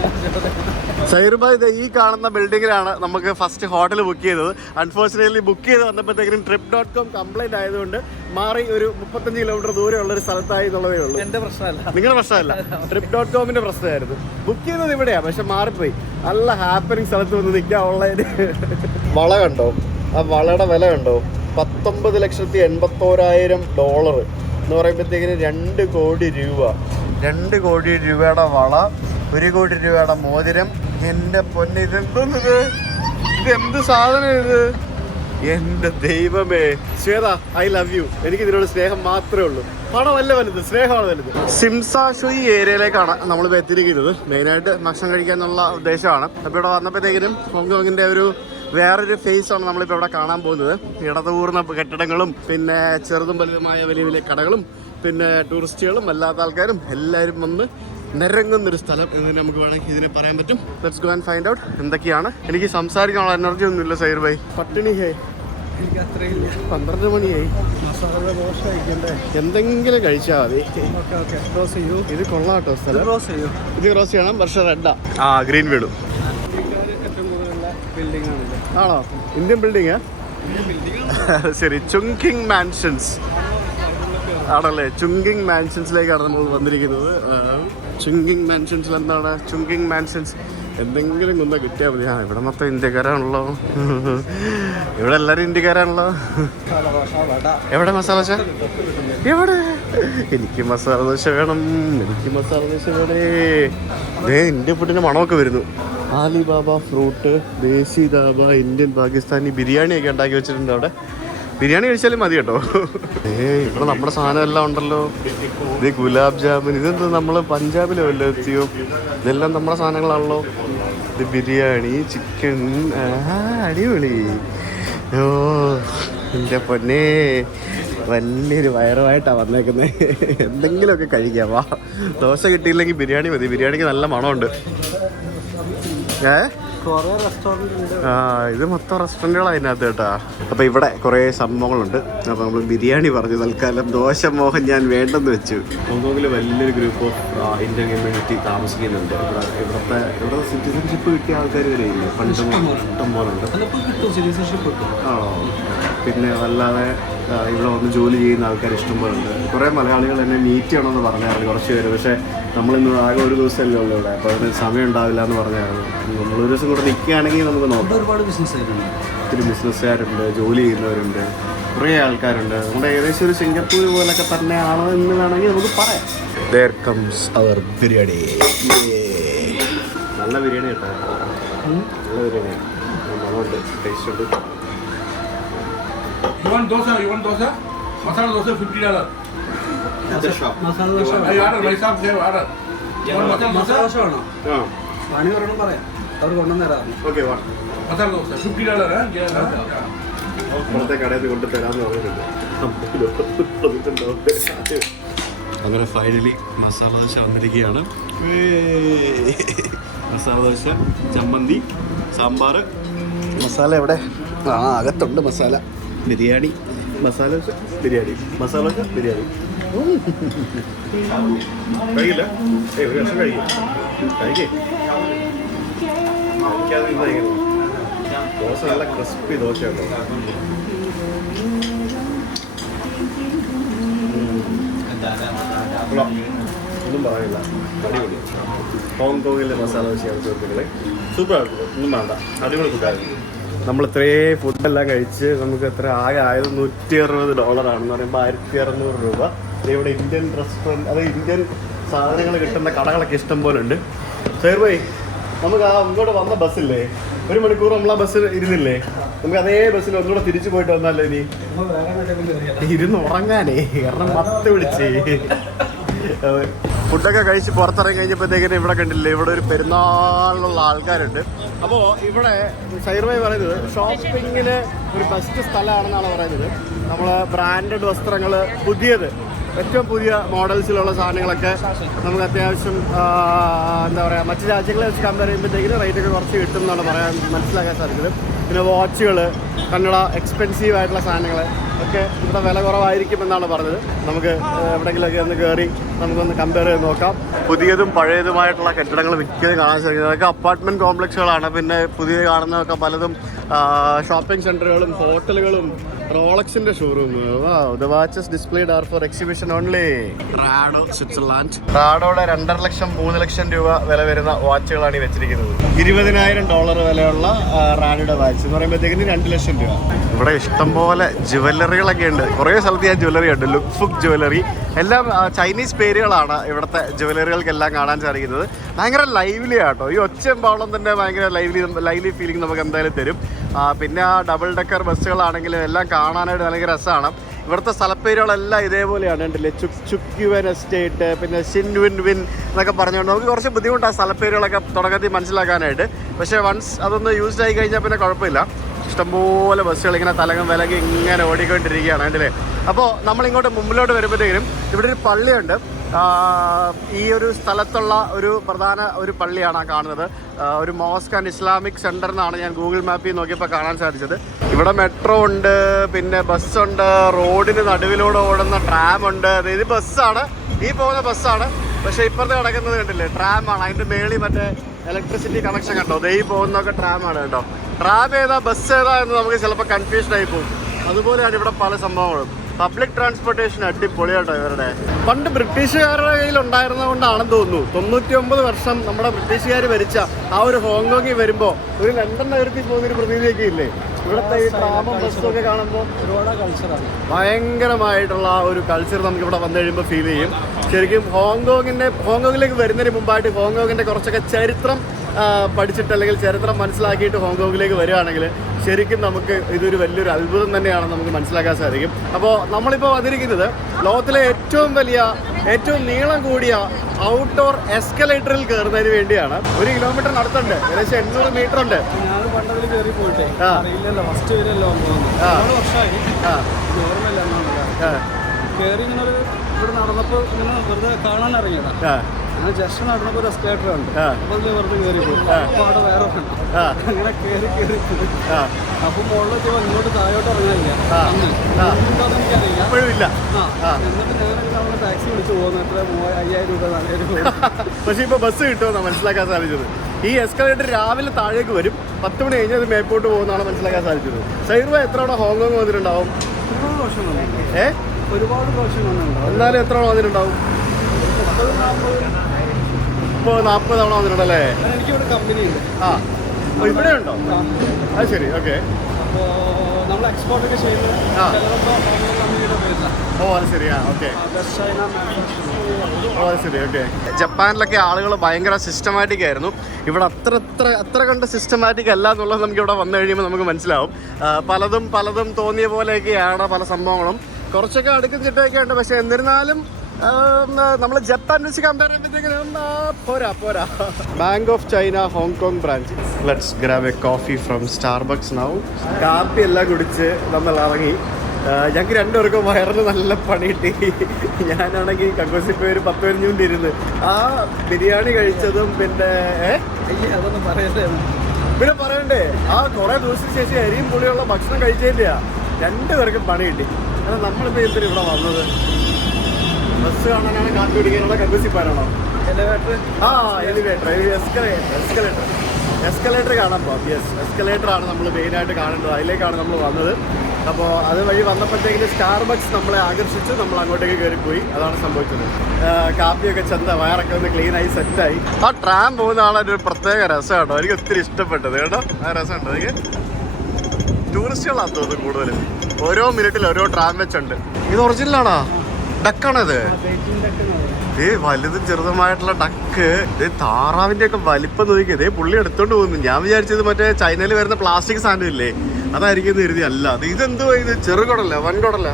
സൈർബായ് ഈ കാണുന്ന ബിൽഡിങ്ങിലാണ് നമുക്ക് ഫസ്റ്റ് ഹോട്ടൽ ബുക്ക് ചെയ്തത്. അൺഫോർച്ചുനേറ്റ്ലി ബുക്ക് ചെയ്ത് വന്നപ്പോഴത്തേക്കും trip.com കംപ്ലൈൻറ്റ് ആയതുകൊണ്ട് മാറി ഒരു 35 കിലോമീറ്റർ ദൂരമുള്ള ഒരു സ്ഥലത്തായി എന്നുള്ളതേ ഉള്ളൂ. എൻ്റെ പ്രശ്നമല്ല, നിങ്ങളുടെ പ്രശ്നമല്ല, trip.comന്റെ പ്രശ്നമായിരുന്നു. ബുക്ക് ചെയ്തത് ഇവിടെയാണ്, പക്ഷെ മാറിപ്പോയി. നല്ല ഹാപ്പനിങ് സ്ഥലത്ത് വന്ന് നിൽക്കാൻ ഉള്ളതിന്. വള കണ്ടോ? ആ വളയുടെ വില കണ്ടോ? $19,81,000 എന്ന് പറയുമ്പോഴത്തേക്കിന് 2 കോടി രൂപ. 2 കോടി രൂപയുടെ വള, 1 കോടി രൂപയുടെ മോതിരം. എൻ്റെ പൊന്നെ, ഇതെന്തോന്നിത്? ഇതെന്ത് സാധനം ഇത്? എൻ്റെ ദൈവമേ. Shweta, I love you. എനിക്ക് ഇതിനോട് സ്നേഹം മാത്രമേ ഉള്ളൂ. പണമല്ല വലുത്, സ്നേഹമാണ് വലുത്. സിംസാഷുയി ഏരിയയിലേക്കാണ് നമ്മളിപ്പോൾ എത്തിയിരിക്കുന്നത്. മെയിനായിട്ട് ഭക്ഷണം കഴിക്കാനുള്ള ഉദ്ദേശമാണ്. അപ്പോൾ ഇവിടെ വന്നപ്പോഴത്തേക്കിനും ഹോങ്കോങ്ങിൻ്റെ ഒരു വേറൊരു ഫേസാണ് നമ്മളിപ്പോൾ ഇവിടെ കാണാൻ പോകുന്നത്. ഇടതൂർന്ന കെട്ടിടങ്ങളും പിന്നെ ചെറുതും വലുതുമായ വലിയ വലിയ കടകളും പിന്നെ ടൂറിസ്റ്റുകളും അല്ലാത്ത ആൾക്കാരും എല്ലാവരും വന്ന് നിരങ്ങുന്നൊരു സ്ഥലം എന്ന് നമുക്ക് വേണമെങ്കിൽ ഇതിനെ പറയാൻ പറ്റും. Let's go and find out എന്തൊക്കെയാണ്. എനിക്ക് സംസാരിക്കാനുള്ള എനർജി ഒന്നുമില്ല സൈർ ഭായ്. പട്ടിണി ഹേ, 12 മണിയായി. മസാല ദോശ കഴിക്കണ്ടേ? എന്തെങ്കിലും കഴിച്ചാൽ മതി. ഇത് കൊള്ളാട്ടോ സ്ഥലം. ഇത് ക്രോസ് ചെയ്യണം. പക്ഷേ റെഡാ. ആ, ഗ്രീൻ വീടും ആണോ? ഇന്ത്യൻ ബിൽഡിംഗ് ശരി. ചുങ്കിങ് മാൻഷൻസ് ആണല്ലേ? ചുങ്കിങ് മാൻഷൻസിലേക്കാണ് നമ്മൾ വന്നിരിക്കുന്നത്. ചുങ്കിങ് മാൻഷൻസിൽ എന്താണ്? ചുങ്കിങ് മാൻഷൻസ് എന്തെങ്കിലും കൊണ്ടാ കിട്ടിയാൽ മതി. ഇവിടെ മൊത്തം ഇന്ത്യക്കാരാണല്ലോ. ഇവിടെ എല്ലാവരും ഇന്ത്യക്കാരാണല്ലോ. എവിടെ മസാല ദോശ? എവിടെ? എനിക്ക് മസാല ദോശ വേണം, എനിക്ക് മസാല ദോശ വേണേ. ഇന്ത്യൻ ഫുഡിൻ്റെ മണമൊക്കെ വരുന്നു. ആലിബാബ ഫ്രൂട്ട്, ദേശി ധാബ, ഇന്ത്യൻ പാകിസ്ഥാനി ബിരിയാണിയൊക്കെ ഉണ്ടാക്കി വെച്ചിട്ടുണ്ട് അവിടെ. ബിരിയാണി കഴിച്ചാലും മതി കേട്ടോ. ഇവിടെ നമ്മുടെ സാധനം എല്ലാം ഉണ്ടല്ലോ. ഇത് ഗുലാബ് ജാമുൻ. ഇതെന്ത് നമ്മൾ പഞ്ചാബിലോ വല്ലോ എത്തിയോ? ഇതെല്ലാം നമ്മുടെ സാധനങ്ങളാണല്ലോ. ഇത് ബിരിയാണി, ചിക്കൻ. അടിപൊളി. ഓ എൻ്റെ പൊന്നേ, വലിയൊരു വയറുമായിട്ടാണ് വന്നേക്കുന്നത്. എന്തെങ്കിലുമൊക്കെ കഴിക്കാം. വാ. ദോശ കിട്ടിയില്ലെങ്കിൽ ബിരിയാണി മതി. ബിരിയാണിക്ക് നല്ല മണമുണ്ട്. ഇത് മൊത്തം റെസ്റ്റോറൻറ്റുകളാണ് അതിനകത്ത് കേട്ടാ. അപ്പോൾ ഇവിടെ കുറേ സംഭവങ്ങളുണ്ട്. അപ്പോൾ നമ്മൾ ബിരിയാണി പറഞ്ഞു തൽക്കാലം. ദോശ മോഹൻ ഞാൻ വേണ്ടെന്ന് വെച്ചു. ഹോങ്കോങ്ങിൽ വലിയൊരു ഗ്രൂപ്പ് ഓഫ് ഇന്ത്യൻ കമ്മ്യൂണിറ്റി താമസിക്കുന്നുണ്ട്. ഇവിടുത്തെ സിറ്റിസൺഷിപ്പ് കിട്ടിയ ആൾക്കാർ വരെയില്ല. പണ്ടും ഇഷ്ടം പോലെ ഉണ്ട്. പിന്നെ അല്ലാതെ ഇവിടെ വന്ന് ജോലി ചെയ്യുന്ന ആൾക്കാർ ഇഷ്ടംപോലെ ഉണ്ട്. കുറേ മലയാളികൾ എന്നെ മീറ്റ് ചെയ്യണമെന്ന് പറഞ്ഞായിരുന്നു കുറച്ച് പേര്. പക്ഷേ നമ്മളിന്ന് ആകെ ഒരു ദിവസമല്ലേ ഉള്ളൂ ഇവിടെ. അപ്പോൾ അതിന് സമയം ഉണ്ടാവില്ല എന്ന് പറഞ്ഞായിരുന്നു. നമ്മളൊരു ദിവസം കൂടെ നിൽക്കുകയാണെങ്കിൽ നമുക്ക് നോക്കാം. ഒരുപാട് ഒത്തിരി ബിസിനസ്സുകാരുണ്ട്, ജോലി ചെയ്യുന്നവരുണ്ട്, കുറേ ആൾക്കാരുണ്ട്. നമ്മുടെ ഏകദേശം ഒരു സിംഗപ്പൂർ പോലൊക്കെ തന്നെയാണോ എന്ന് വേണമെങ്കിൽ നമുക്ക് പറയാം. There comes our biryani. നല്ല ബിരിയാണി കേട്ടോ. നല്ല ബിരിയാണിയാണ്. മണമുണ്ട്, ടേസ്റ്റ് ഉണ്ട്. You want dosa? Masala dosa $50. Other shop. Masala dosa. I order myself. They order. You want masala dosa or no? Yeah. Vani varanum paraya. Avaru konnannaru. Okay, what? Masala dosa $50. പുറത്തെ കടയിൽ കൊണ്ട് തരാമെന്ന് പറഞ്ഞിട്ടുണ്ട്. അങ്ങനെ finally masala dosa വന്നിരിക്കുകയാണ്. മസാല ദോശ, ചമ്മന്തി, സാമ്പാർ. മസാല എവിടെ? അകത്തുണ്ട് മസാല. ബിരിയാണി, മസാല ദോശ, ബിരിയാണി, മസാല ദോശ, ബിരിയാണി. കഴിയില്ല? ഒരു വർഷം കഴിക്കും. കഴിക്കാതെ ദോശ നല്ല ക്രിസ്പി ദോശയുണ്ടോ? ഒന്നും പറയില്ല, അടിപൊളി. ഹോങ്കോങ്ങിലെ മസാല ദോശയാണ് സുഹൃത്തുക്കളെ, സൂപ്പറാണ്, ഒന്നും വേണ്ട, അടിപൊളി ഫുഡായിരുന്നു. നമ്മൾ ഇത്രയും ഫുഡെല്ലാം കഴിച്ച് നമുക്ക് എത്ര ആകെ ആയത് $160 പറയുമ്പോൾ 1600 രൂപ. ഇവിടെ ഇന്ത്യൻ റെസ്റ്റോറൻറ്റ്, അത് ഇന്ത്യൻ സാധനങ്ങൾ കിട്ടുന്ന കടകളൊക്കെ ഇഷ്ടം പോലെ ഉണ്ട്. സൈർ ഭായി, നമുക്ക് ആ ഇങ്ങോട്ട് വന്ന ബസ്സില്ലേ, 1 മണിക്കൂർ നമ്മൾ ആ ബസ്സിൽ ഇരുന്നില്ലേ, നമുക്ക് അതേ ബസ്സിൽ ഒന്നുകൂടെ തിരിച്ചു പോയിട്ട് വന്നല്ലോ. ഇനി ഇരുന്ന് ഉറങ്ങാനേ, കാരണം മത്ത് വിളിച്ചേ. ഫുഡൊക്കെ കഴിച്ച് പുറത്തിറങ്ങി കഴിഞ്ഞപ്പോഴത്തേക്കിനും ഇവിടെ കണ്ടില്ലേ, ഇവിടെ ഒരു പെരുന്നാളിലുള്ള ആൾക്കാരുണ്ട്. അപ്പോൾ ഇവിടെ സൈർവായി പറയുന്നത് ഷോപ്പിങ്ങിന് ഒരു ബെസ്റ്റ് സ്ഥലമാണെന്നാണ് പറയുന്നത്. നമ്മൾ ബ്രാൻഡഡ് വസ്ത്രങ്ങൾ, പുതിയത് ഏറ്റവും പുതിയ മോഡൽസിലുള്ള സാധനങ്ങളൊക്കെ നമുക്ക് അത്യാവശ്യം എന്താ പറയുക, മറ്റ് രാജ്യങ്ങളെ വെച്ച് കമ്പയർ ചെയ്യുമ്പോഴത്തേക്കിനും റേറ്റൊക്കെ കുറച്ച് കിട്ടും എന്നാണ് മനസ്സിലാക്കാൻ സാധിക്കുന്നത്. പിന്നെ വാച്ചുകൾ, കന്നഡ എക്സ്പെൻസീവ് ആയിട്ടുള്ള സാധനങ്ങൾ ഒക്കെ ഇവിടെ വില കുറവായിരിക്കും എന്നാണ് പറഞ്ഞത്. നമുക്ക് എവിടെയെങ്കിലുമൊക്കെ ഒന്ന് കയറി നമുക്കൊന്ന് കമ്പയർ ചെയ്ത് നോക്കാം. പുതിയതും പഴയതുമായിട്ടുള്ള കെട്ടിടങ്ങൾ മിക്കതും കാണാൻ സാധിക്കുന്നത് അതൊക്കെ അപ്പാർട്ട്മെൻറ്റ് കോംപ്ലക്സുകളാണ്. പിന്നെ പുതിയ കാണുന്നതൊക്കെ പലതും ഷോപ്പിംഗ് സെൻറ്ററുകളും ഹോട്ടലുകളും റോളക്സിന്റെ showroom. The watches displayed are for exhibition only. Rado, Switzerland. റാഡോയുടെ 2.5 ലക്ഷം 3 ലക്ഷം രൂപ വില വരുന്ന വാച്ചുകളാണ് ഈ വെച്ചിരിക്കുന്നത്. $20,000 വിലയുള്ള റാഡോയുടെ വാച്ച് എന്ന് പറയുമ്പോഴത്തേക്കിന് 2 ലക്ഷം രൂപ. ഇവിടെ ഇഷ്ടംപോലെ ജുവല്ലറികളൊക്കെ ഉണ്ട്. കുറേ സ്ഥലത്ത് ഞാൻ ജുവല്ലറി ഉണ്ട്. ലുക്ക് ഫുക്ക് ജുവല്ലറി, എല്ലാം ചൈനീസ് പേരുകളാണ് ഇവിടുത്തെ ജുവല്ലറികൾക്കെല്ലാം കാണാൻ സാധിക്കുന്നത്. ഭയങ്കര ലൈവ്ലി ആട്ടോ, ഈ ഒച്ചമ്പാവളം തന്നെ ഭയങ്കര ലൈവ്ലി ഫീലിംഗ് നമുക്ക് എന്തായാലും തരും. പിന്നെ ആ ഡബിൾ ഡെക്കർ ബസ്സുകളാണെങ്കിലും എല്ലാം കാണാനായിട്ട് ഭയങ്കര രസമാണ്. ഇവിടുത്തെ സ്ഥലപ്പേരുകളെല്ലാം ഇതേപോലെയാണ്, ഉണ്ടല്ലേ, ചുക്യുവൻ എസ്റ്റേറ്റ്, പിന്നെ ഷിൻവിൻ വിൻ എന്നൊക്കെ പറഞ്ഞുകൊണ്ട് നമുക്ക് കുറച്ച് ബുദ്ധിമുട്ടാണ് സ്ഥലപ്പേരുകളൊക്കെ തുടക്കത്തിൽ മനസ്സിലാക്കാനായിട്ട്. പക്ഷേ വൺസ് അതൊന്ന് യൂസ്ഡ് ആയി കഴിഞ്ഞാൽ പിന്നെ കുഴപ്പമില്ല. ഇഷ്ടംപോലെ ബസ്സുകൾ ഇങ്ങനെ തലകം വിലകി ഇങ്ങനെ ഓടിക്കൊണ്ടിരിക്കുകയാണ്, കണ്ടില്ലേ. അപ്പോൾ നമ്മളിങ്ങോട്ട് മുമ്പിലോട്ട് വരുമ്പോഴത്തേക്കും ഇവിടെ ഒരു പള്ളിയുണ്ട്. ഈ ഒരു സ്ഥലത്തുള്ള ഒരു പ്രധാന ഒരു പള്ളിയാണ് കാണുന്നത്. ഒരു മോസ്ക് ആൻഡ് ഇസ്ലാമിക് സെൻറ്റർ എന്നാണ് ഞാൻ ഗൂഗിൾ മാപ്പിൽ നോക്കിയപ്പോൾ കാണാൻ സാധിച്ചത്. ഇവിടെ മെട്രോ ഉണ്ട്, പിന്നെ ബസ്സുണ്ട്, റോഡിന് നടുവിലൂടെ ഓടുന്ന ട്രാം ഉണ്ട്. ഇത് ബസ്സാണ്, ഈ പോകുന്ന ബസ്സാണ്. പക്ഷേ ഇപ്പുറത്ത് കിടക്കുന്നത് കണ്ടില്ലേ, ട്രാമാണ്. അതിൻ്റെ മേളിൽ മറ്റേ ഇലക്ട്രിസിറ്റി കണക്ഷൻ കണ്ടോ, ഈ പോകുന്നതൊക്കെ ട്രാമാണ് കേട്ടോ. ട്രാം ഏതാ ബസ് ഏതാ എന്ന് നമുക്ക് ചിലപ്പോൾ കൺഫ്യൂഷൻ ആയി പോകും. അതുപോലെയാണ് ഇവിടെ പല സംഭവങ്ങളും. പബ്ലിക് ട്രാൻസ്പോർട്ടേഷൻ അടിപൊളിയാട്ടോ ഇവരുടെ. പണ്ട് ബ്രിട്ടീഷുകാരുടെ കയ്യിൽ ഉണ്ടായിരുന്നത് കൊണ്ടാണെന്ന് തോന്നുന്നു 99 വർഷം നമ്മുടെ ബ്രിട്ടീഷുകാർ ഭരിച്ച ആ ഒരു ഹോങ്കോങ്ങിൽ വരുമ്പോൾ ഒരു ലണ്ടൻ നഗരത്തിൽ പോകുന്നൊരു പ്രതിനിധിയൊക്കെ ഇല്ലേ, ഇവിടുത്തെ ഈ ട്രാമും ബസ്സും ഒക്കെ കാണുമ്പോൾ ഒരുപാട് കൾച്ചറാണ്. ഭയങ്കരമായിട്ടുള്ള ഒരു കൾച്ചർ നമുക്ക് ഇവിടെ വന്നു കഴിയുമ്പോൾ ഫീൽ ചെയ്യും. ശരിക്കും ഹോങ്കോങ്ങിലേക്ക് വരുന്നതിന് മുമ്പായിട്ട് ഹോങ്കോങ്ങിൻ്റെ കുറച്ചൊക്കെ ചരിത്രം പഠിച്ചിട്ട് അല്ലെങ്കിൽ ചരിത്രം മനസ്സിലാക്കിയിട്ട് ഹോങ്കോങ്ങിലേക്ക് വരികയാണെങ്കിൽ ശരിക്കും നമുക്ക് ഇതൊരു വലിയൊരു അത്ഭുതം തന്നെയാണെന്ന് നമുക്ക് മനസ്സിലാക്കാൻ സാധിക്കും. അപ്പോൾ നമ്മളിപ്പോൾ വന്നിരിക്കുന്നത് ലോകത്തിലെ ഏറ്റവും നീളം കൂടിയ ഔട്ട്ഡോർ എസ്കലേറ്ററിൽ കയറുന്നതിന് വേണ്ടിയാണ്. 1 കിലോമീറ്റർ നടത്തുന്നുണ്ട്, ഏകദേശം 800 മീറ്റർ ഉണ്ട്. ഞാൻ പണ്ടതിൽ കയറി പോയിട്ടേ അറിയില്ലല്ലോ, ഫസ്റ്റ് വരെയല്ലോ വർഷമായി കയറി. ഇങ്ങനെ ഇവിടെ നടന്നപ്പോൾ ഇങ്ങനെ വെറുതെ കാണാൻ ഇറങ്ങിയതാ. ഞാൻ ജസ്റ്റ് നടന്നപ്പോൾ ഒരു എസ്കലേറ്റർ ഉണ്ട്, അപ്പോൾ അതിൽ വെറുതെ കയറി പോകും. അപ്പോൾ അവിടെ വേറെ അങ്ങനെ കയറി പോയി. അപ്പോൾ മുകളിലേക്ക് ഇങ്ങോട്ട് താഴോട്ട് ഇറങ്ങാനില്ല, എനിക്കറിയില്ല. എന്നിട്ട് ഞാൻ ടാക്സി വിളിച്ച് പോകുന്നു. എത്ര 5000 രൂപ 4000 രൂപ. പക്ഷേ ഇപ്പോൾ ബസ് കിട്ടുമെന്നാണ് മനസ്സിലാക്കാൻ സാധിച്ചത്. ഈ എസ്കലേറ്റർ രാവിലെ താഴേക്ക് വരും, 10 മണി കഴിഞ്ഞ് അത് മേപ്പോട്ട് പോകുന്നതാണ് മനസ്സിലാക്കാൻ സാധിച്ചത്. സൈർവ എത്ര തവണ ഹോങ്കോങ് വന്നിട്ടുണ്ടാവും? ഒരുപാട് വർഷം വന്നിട്ടുണ്ടാവും. എന്നാലും എത്ര തവണ വന്നിട്ടുണ്ടാവും? 30-40 തവണ വന്നിട്ടുണ്ടല്ലേ? എനിക്കിവിടെ കമ്പനി ഉണ്ട്. അപ്പോൾ ഇവിടെ ഉണ്ടോ? അത് ശരി, ഓക്കെ. അപ്പോൾ നമ്മൾ എക്സ്പോർട്ടൊക്കെ ചെയ്യുന്നത് കമ്പനിയുടെ പേരിലാണ്. അത് ശരിയാ, ഓക്കെ. അത് ശരി, ഓക്കെ. ജപ്പാനിലൊക്കെ ആളുകൾ ഭയങ്കര സിസ്റ്റമാറ്റിക് ആയിരുന്നു. ഇവിടെ അത്ര കണ്ട് സിസ്റ്റമാറ്റിക് അല്ല എന്നുള്ളത് നമുക്ക് ഇവിടെ വന്നു കഴിയുമ്പോൾ നമുക്ക് മനസ്സിലാവും. പലതും തോന്നിയ പോലെയൊക്കെയാണ് പല സംഭവങ്ങളും. കുറച്ചൊക്കെ അടുക്കും ചിട്ടയൊക്കെ ഉണ്ട്. പക്ഷെ എന്നിരുന്നാലും നമ്മൾ ജപ്പാൻ വെച്ച് കമ്പയർ ചെയ്യുമ്പോഴത്തേക്കും പോരാ. Bank of China Hong Kong branch. Let's grab A coffee from Starbucks now. കാപ്പി എല്ലാം കുടിച്ച് നമ്മൾ ഇറങ്ങി. ഞങ്ങൾക്ക് 2 പേർക്കും വയറിന് നല്ല പണി കിട്ടി. ഞാനാണെങ്കിൽ കക്കോസിപ്പ് ഒരു 10-15 മിനിറ്റ് ഇരുന്ന് ആ ബിരിയാണി കഴിച്ചതും പിന്നെ അതൊന്നും പറയണ്ടേ, ആ കുറേ ദിവസത്തിന് ശേഷം അരിയും പുളിയുള്ള ഭക്ഷണം കഴിച്ചതിൻ്റെയാ 2 പേർക്കും പണി കിട്ടി. കാരണം നമ്മളിപ്പോൾ എന്തിനാ ഇവിടെ വന്നത്? ബസ് കാണാനാണ്, കാപ്പി കുടിക്കാനുള്ള കക്കോസിപ്പാനാണോ? എസ്കലേറ്റർ കാണാൻ പോകാം. യെസ്, എസ്കലേറ്ററാണ് നമ്മൾ മെയിനായിട്ട് കാണേണ്ടത്. അതിലേക്കാണ് നമ്മൾ വന്നത്. അപ്പോൾ അതുവഴി വന്നപ്പോഴത്തേക്കിന് സ്റ്റാർബക്സ് നമ്മളെ ആകർഷിച്ച് നമ്മൾ അങ്ങോട്ടേക്ക് കയറിപ്പോയി. അതാണ് സംഭവിച്ചത്. കാപ്പിയൊക്കെ ചെന്ന വയറൊക്കെ ഒന്ന് ക്ലീനായി സെറ്റായി. ആ ട്രാം പോകുന്ന ആളൊരു പ്രത്യേക രസമാണോ, എനിക്ക് ഒത്തിരി ഇഷ്ടപ്പെട്ടത് കേട്ടോ. ആ രസമുണ്ടോ എനിക്ക്? ടൂറിസ്റ്റുകളാണ് തോന്നുന്നു കൂടുതലും. ഓരോ മിനിറ്റിൽ ഓരോ ട്രാം വെച്ചുണ്ട്. ഇത് ഒറിജിനലാണോ? ഡക്കാണത്? വലുതും ചെറുതുമായിട്ടുള്ള ഡക്ക്. താറാവിന്റെ ഒക്കെ വലിപ്പം നോക്കി പുള്ളി എടുത്തോണ്ട് പോകുന്നു. ഞാൻ വിചാരിച്ചത് മറ്റേ ചൈനയിൽ വരുന്ന പ്ലാസ്റ്റിക് സാധനം ഇല്ലേ അതായിരിക്കും കരുതി. അല്ല, അത് ഇതെന്തോ ഇത് ചെറുകുടല്ല വൻകുടല്ല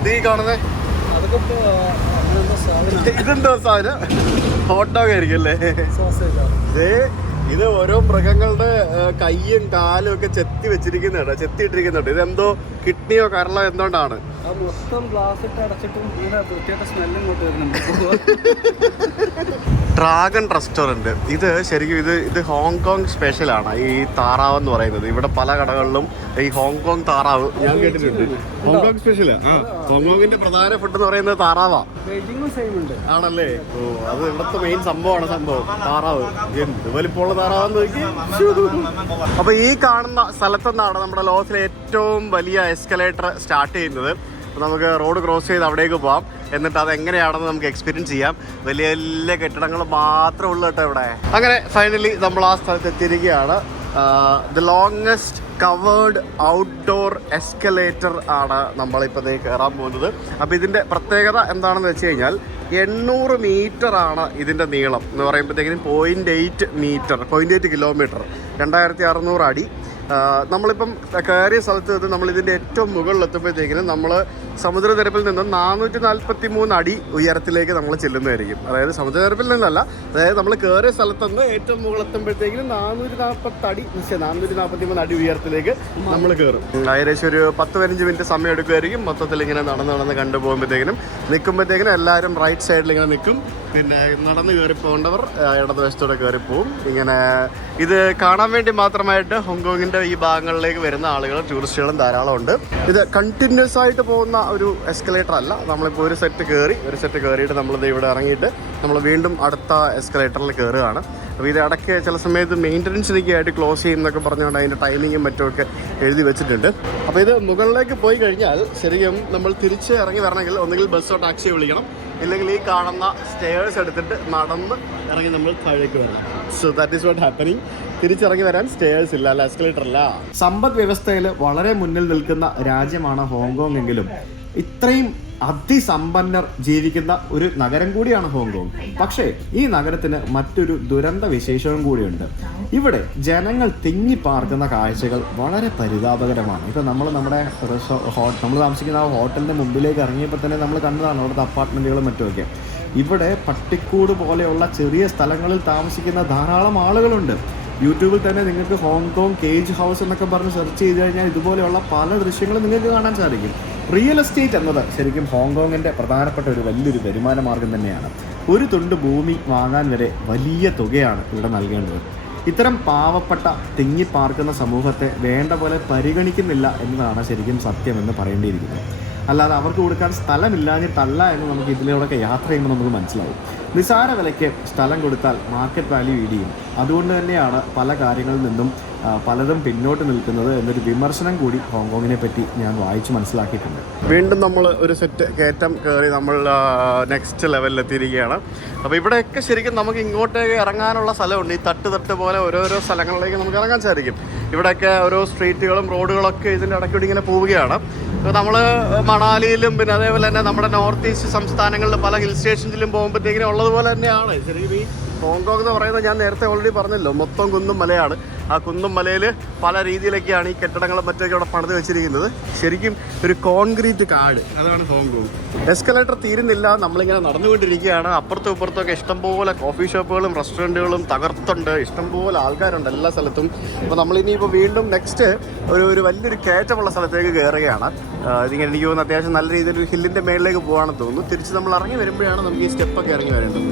ഇത് ഈ കാണുന്നേ. ഇതെന്തോ സാധനം? ഹോട്ട് ഡോഗ് ആയിരിക്കും അല്ലേ? ഇത് ഓരോ മൃഗങ്ങളുടെ കയ്യും കാലും ഒക്കെ ചെത്തി വെച്ചിരിക്കുന്നുണ്ട്, ചെത്തി ഇട്ടിരിക്കുന്നുണ്ട്. ഇതെന്തോ കിഡ്നിയോ കരളോ എന്തുകൊണ്ടാണ്. Dragon restaurant. ഇത് ശരിക്കും ഇത് ഹോങ്കോങ് സ്പെഷ്യലാണ് ഈ താറാവ് എന്ന് പറയുന്നത്. ഇവിടെ പല കടകളിലും ഈ ഹോങ്കോങ് താറാവ് ഞാൻ കേട്ടിട്ടുണ്ട്. ഹോങ്കോങ് സ്പെഷ്യലാ. ഹോങ്കോങ്ങിന്റെ പ്രധാന ഫുഡ് എന്ന് പറയുന്നത് താറാവാ. ആണല്ലേ? ഓ, അത് ഇവിടുത്തെ മെയിൻ സംഭവമാണ്. സംഭവം താറാവ്. എന്ത് വലിപ്പമുള്ള താറാവെന്ന് നോക്കി. അപ്പൊ ഈ കാണുന്ന സ്ഥലത്തുനിന്നാണ് നമ്മുടെ ലോകത്തിലെ ഏറ്റവും വലിയ എസ്കലേറ്റർ സ്റ്റാർട്ട് ചെയ്യുന്നത്. നമുക്ക് റോഡ് ക്രോസ് ചെയ്ത് അവിടേക്ക് പോകാം. എന്നിട്ട് അത് എങ്ങനെയാണെന്ന് നമുക്ക് എക്സ്പീരിയൻസ് ചെയ്യാം. വലിയ വലിയ കെട്ടിടങ്ങൾ മാത്രമേ ഉള്ളൂ കേട്ടോ ഇവിടെ. അങ്ങനെ ഫൈനലി നമ്മൾ ആ സ്ഥലത്ത് എത്തിയിരിക്കുകയാണ്. The longest covered outdoor escalator ആണ് നമ്മളിപ്പോൾ കയറാൻ പോകുന്നത്. അപ്പോൾ ഇതിൻ്റെ പ്രത്യേകത എന്താണെന്ന് വെച്ച് കഴിഞ്ഞാൽ 800 മീറ്ററാണ് ഇതിൻ്റെ നീളം എന്ന് പറയുമ്പോഴത്തേക്കിനും 0.8 കിലോമീറ്റർ, 2600 അടി. നമ്മളിപ്പം കയറിയ സ്ഥലത്ത് നിന്ന് നമ്മളിതിൻ്റെ ഏറ്റവും മുകളിലെത്തുമ്പോഴത്തേക്കിനും നമ്മൾ സമുദ്രനിരപ്പിൽ നിന്ന് 443 അടി ഉയരത്തിലേക്ക് നമ്മൾ ചെല്ലുന്നതായിരിക്കും. അതായത് സമുദ്രനിരപ്പിൽ നിന്നല്ല, അതായത് നമ്മൾ കയറിയ സ്ഥലത്ത് നിന്ന് ഏറ്റവും മുകളിലെത്തുമ്പോഴത്തേക്കിനും 443 അടി ഉയരത്തിലേക്ക് നമ്മൾ കയറും. ഏകദേശം ഒരു 10-15 മിനിറ്റ് സമയം എടുക്കുമായിരിക്കും. മൊത്തത്തിൽ ഇങ്ങനെ നടന്ന് കണ്ടുപോകുമ്പോഴത്തേക്കിനും നിൽക്കുമ്പോഴത്തേക്കിനും എല്ലാവരും റൈറ്റ് സൈഡിൽ ഇങ്ങനെ നിൽക്കും. പിന്നെ നടന്ന് കയറി പോകേണ്ടവർ ഇടതുവശത്തോടെ കയറിപ്പോവും. ഇങ്ങനെ ഇത് കാണാൻ വേണ്ടി മാത്രമായിട്ട് ഹോങ്കോങ്ങിൻ്റെ ഈ ഭാഗങ്ങളിലേക്ക് വരുന്ന ആളുകൾ, ടൂറിസ്റ്റുകളും ധാരാളം ഉണ്ട്. ഇത് കണ്ടിന്യൂസ് ആയിട്ട് പോകുന്ന ഒരു എസ്കലേറ്റർ അല്ല. നമ്മളിപ്പോൾ ഒരു സെറ്റ് കയറിയിട്ട് നമ്മളിത് ഇവിടെ ഇറങ്ങിയിട്ട് നമ്മൾ വീണ്ടും അടുത്ത എസ്കലേറ്ററിൽ കയറുകയാണ്. അപ്പോൾ ഇത് ഇടയ്ക്ക് ചില സമയത്ത് മെയിൻ്റനൻസിനൊക്കെ ആയിട്ട് ക്ലോസ് ചെയ്യുന്നൊക്കെ പറഞ്ഞുകൊണ്ട് അതിൻ്റെ ടൈമിങ്ങും മറ്റുമൊക്കെ എഴുതി വെച്ചിട്ടുണ്ട്. അപ്പോൾ ഇത് മുകളിലേക്ക് പോയി കഴിഞ്ഞാൽ ശരിക്കും നമ്മൾ തിരിച്ച് ഇറങ്ങി വരണമെങ്കിൽ ഒന്നുകിൽ ബസ്സോ ടാക്സിയോ വിളിക്കണം, ഇല്ലെങ്കിൽ ഈ കാണുന്ന സ്റ്റെയർസ് എടുത്തിട്ട് നടന്ന് ഇറങ്ങി നമ്മൾ താഴേക്ക് വരണം. So that is what happening. തിരിച്ചിറങ്ങി വരാൻ സ്റ്റെയർസ് ഇല്ല, അല്ല എസ്കലേറ്റർ അല്ല. സമ്പദ് വ്യവസ്ഥയിൽ വളരെ മുന്നിൽ നിൽക്കുന്ന രാജ്യമാണ് ഹോങ്കോങ് എങ്കിലും ഇത്രയും അതിസമ്പന്നർ ജീവിക്കുന്ന ഒരു നഗരം കൂടിയാണ് ഹോങ്കോങ്. പക്ഷേ ഈ നഗരത്തിന് മറ്റൊരു ദുരന്ത വിശേഷവും കൂടിയുണ്ട്. ഇവിടെ ജനങ്ങൾ തിങ്ങിപ്പാർക്കുന്ന കാഴ്ചകൾ വളരെ പരിതാപകരമാണ്. ഇപ്പോൾ നമ്മൾ താമസിക്കുന്ന ആ ഹോട്ടലിൻ്റെ മുമ്പിലേക്ക് ഇറങ്ങിയപ്പോൾ തന്നെ നമ്മൾ കണ്ടതാണ് അവിടുത്തെ അപ്പാർട്ട്മെൻറ്റുകളും മറ്റുമൊക്കെ. ഇവിടെ പട്ടിക്കൂട് പോലെയുള്ള ചെറിയ സ്ഥലങ്ങളിൽ താമസിക്കുന്ന ധാരാളം ആളുകളുണ്ട്. യൂട്യൂബിൽ തന്നെ നിങ്ങൾക്ക് ഹോങ്കോങ് കേജ് ഹൗസ് എന്നൊക്കെ പറഞ്ഞ് സെർച്ച് ചെയ്ത് കഴിഞ്ഞാൽ ഇതുപോലെയുള്ള പല ദൃശ്യങ്ങളും നിങ്ങൾക്ക് കാണാൻ സാധിക്കും. റിയൽ എസ്റ്റേറ്റ് എന്നത് ശരിക്കും ഹോങ്കോങ്ങിൻ്റെ പ്രധാനപ്പെട്ട ഒരു വലിയൊരു വരുമാന മാർഗം തന്നെയാണ്. ഒരു തുണ്ട് ഭൂമി വാങ്ങാൻ വരെ വലിയ തുകയാണ് ഇവിടെ നൽകേണ്ടത്. ഇത്തരം പാവപ്പെട്ട തിങ്ങിപ്പാർക്കുന്ന സമൂഹത്തെ വേണ്ട പോലെ പരിഗണിക്കുന്നില്ല എന്നതാണ് ശരിക്കും സത്യമെന്ന് പറയേണ്ടിയിരിക്കുന്നത്. അല്ലാതെ അവർക്ക് കൊടുക്കാൻ സ്ഥലമില്ലാഞ്ഞിട്ടല്ല എന്ന് നമുക്ക് ഇതിലൂടെയൊക്കെ യാത്ര ചെയ്യുമ്പോൾ നമുക്ക് മനസ്സിലാവും. നിസാര വിലയ്ക്ക് സ്ഥലം കൊടുത്താൽ മാർക്കറ്റ് വാല്യൂ ഇടിയും. അതുകൊണ്ട് തന്നെയാണ് പല കാര്യങ്ങളിൽ നിന്നും പലതും പിന്നോട്ട് നിൽക്കുന്നത് എന്നൊരു വിമർശനം കൂടി ഹോങ്കോങ്ങിനെ പറ്റി ഞാൻ വായിച്ച് മനസ്സിലാക്കിയിട്ടുണ്ട്. വീണ്ടും നമ്മൾ ഒരു സെറ്റ് കയറ്റം കയറി നമ്മൾ നെക്സ്റ്റ് ലെവലിലെത്തിയിരിക്കുകയാണ്. അപ്പോൾ ഇവിടെയൊക്കെ ശരിക്കും നമുക്ക് ഇങ്ങോട്ടേക്ക് ഇറങ്ങാനുള്ള സ്ഥലമുണ്ട്. ഈ തട്ട് പോലെ ഓരോരോ സ്ഥലങ്ങളിലേക്ക് നമുക്ക് ഇറങ്ങാൻ സാധിക്കും. ഇവിടെയൊക്കെ ഓരോ സ്ട്രീറ്റുകളും റോഡുകളൊക്കെ ഇതിൻ്റെ ഇടയ്ക്കൂടി ഇങ്ങനെ പോവുകയാണ്. ഇപ്പോൾ നമ്മൾ മണാലിയിലും പിന്നെ അതേപോലെ തന്നെ നമ്മുടെ നോർത്ത് ഈസ്റ്റ് സംസ്ഥാനങ്ങളിലും പല ഹിൽ സ്റ്റേഷൻസിലും പോകുമ്പോഴത്തേക്കിനും ഉള്ളതുപോലെ തന്നെയാണ് ശരിക്കും ഈ ഹോങ്കോങ് എന്ന് പറയുന്നത്. ഞാൻ നേരത്തെ ഓൾറെഡി പറഞ്ഞല്ലോ, മൊത്തം കുന്നും മലയാണ്. ആ കുന്നും മലയിൽ പല രീതിയിലൊക്കെയാണ് ഈ കെട്ടിടങ്ങളും മറ്റൊക്കെ ഇവിടെ പണിത് വെച്ചിരിക്കുന്നത്. ശരിക്കും ഒരു കോൺക്രീറ്റ് കാട്, അതാണ് ഹോങ്കോങ്. എസ്കലേറ്റർ തീരുന്നില്ല, നമ്മളിങ്ങനെ നടന്നുകൊണ്ടിരിക്കുകയാണ്. അപ്പുറത്തും ഇപ്പുറത്തൊക്കെ ഇഷ്ടംപോലെ കോഫി ഷോപ്പുകളും റെസ്റ്റോറൻറ്റുകളും തകർത്തുണ്ട്. ഇഷ്ടംപോലെ ആൾക്കാരുണ്ട് എല്ലാ സ്ഥലത്തും. അപ്പോൾ നമ്മളിനിയിപ്പോൾ വീണ്ടും നെക്സ്റ്റ് ഒരു വലിയൊരു കയറ്റമുള്ള സ്ഥലത്തേക്ക് കയറുകയാണ്. ഇതിങ്ങനെ എനിക്ക് തോന്നുന്നു അത്യാവശ്യം നല്ല രീതിയിൽ ഒരു ഹില്ലിൻ്റെ മേളിലേക്ക് പോകാണെന്ന് തോന്നുന്നു. തിരിച്ച് നമ്മൾ ഇറങ്ങി വരുമ്പോഴാണ് നമുക്ക് ഈ സ്റ്റെപ്പൊക്കെ ഇറങ്ങി വരേണ്ടത്.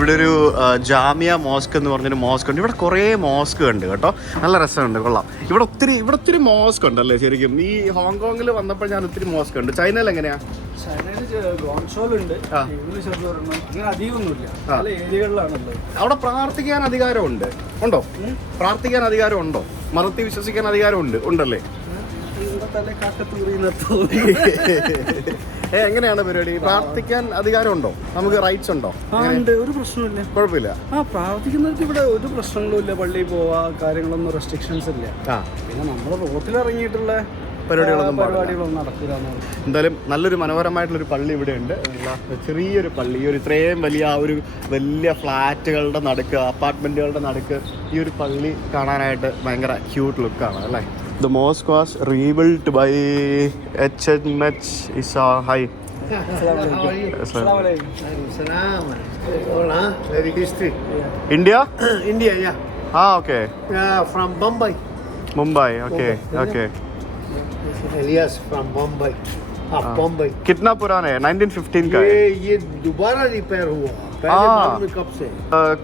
ഇവിടെ ഒരു ജാമിയ മോസ്ക് എന്ന് പറഞ്ഞൊരു മോസ്ക് ഉണ്ട്. ഇവിടെ കുറേ മോസ്ക് ഉണ്ട് കേട്ടോ, നല്ല രസമുണ്ട്, കൊള്ളാം. ഇവിടെ ഒത്തിരി മോസ്ക് ഉണ്ടല്ലേ ശരിക്കും. ഈ ഹോങ്കോങ്ങിൽ വന്നപ്പോൾ ഞാൻ ഒത്തിരി മോസ്ക് ഉണ്ട്. ചൈനയിൽ എങ്ങനെയാ? അവിടെ പ്രാർത്ഥിക്കാൻ അധികാരമുണ്ട്, ഉണ്ടോ? പ്രാർത്ഥിക്കാൻ അധികാരം ഉണ്ടോ? മതത്തിൽ വിശ്വസിക്കാൻ അധികാരമുണ്ട്, ഉണ്ടല്ലേ? എങ്ങനെയാണ് പരിപാടി? പ്രാർത്ഥിക്കാൻ അധികാരമുണ്ടോ? നമുക്ക് റൈറ്റ്സ് ഉണ്ടോ? ഒരു പ്രശ്നമില്ല, കുഴപ്പമില്ല. പ്രാർത്ഥിക്കുന്നവർക്ക് ഇവിടെ ഒരു പ്രശ്നങ്ങളും ഇല്ല. പള്ളിയിൽ പോവാ, കാര്യങ്ങളൊന്നും റെസ്ട്രിക്ഷൻസ് ഇല്ല. പിന്നെ നമ്മൾ റോട്ടിലിറങ്ങിയിട്ടുള്ള പരിപാടികളൊന്നും നടക്കില്ല. എന്തായാലും നല്ലൊരു മനോഹരമായിട്ടുള്ളൊരു പള്ളി ഇവിടെ ഉണ്ട്. ചെറിയൊരു പള്ളി, ഈ ഒരു ഇത്രയും വലിയ ആ ഒരു വലിയ ഫ്ലാറ്റുകളുടെ നടുക്ക്, അപ്പാർട്ട്മെന്റുകളുടെ നടുക്ക് ഈ ഒരു പള്ളി കാണാനായിട്ട് ഭയങ്കര ക്യൂട്ട് ലുക്കാണ് അല്ലേ. The mosque was rebuilt by HMH Isa. Hi. Hola, very history. India? India, yeah. Okay. From Bombay. Mumbai. Okay. Okay. Elias from Bombay. Bombay. कितना पुराना है? 1915 का है. ये दोबारा रिपेयर हुआ. पहले मालूम है कब से?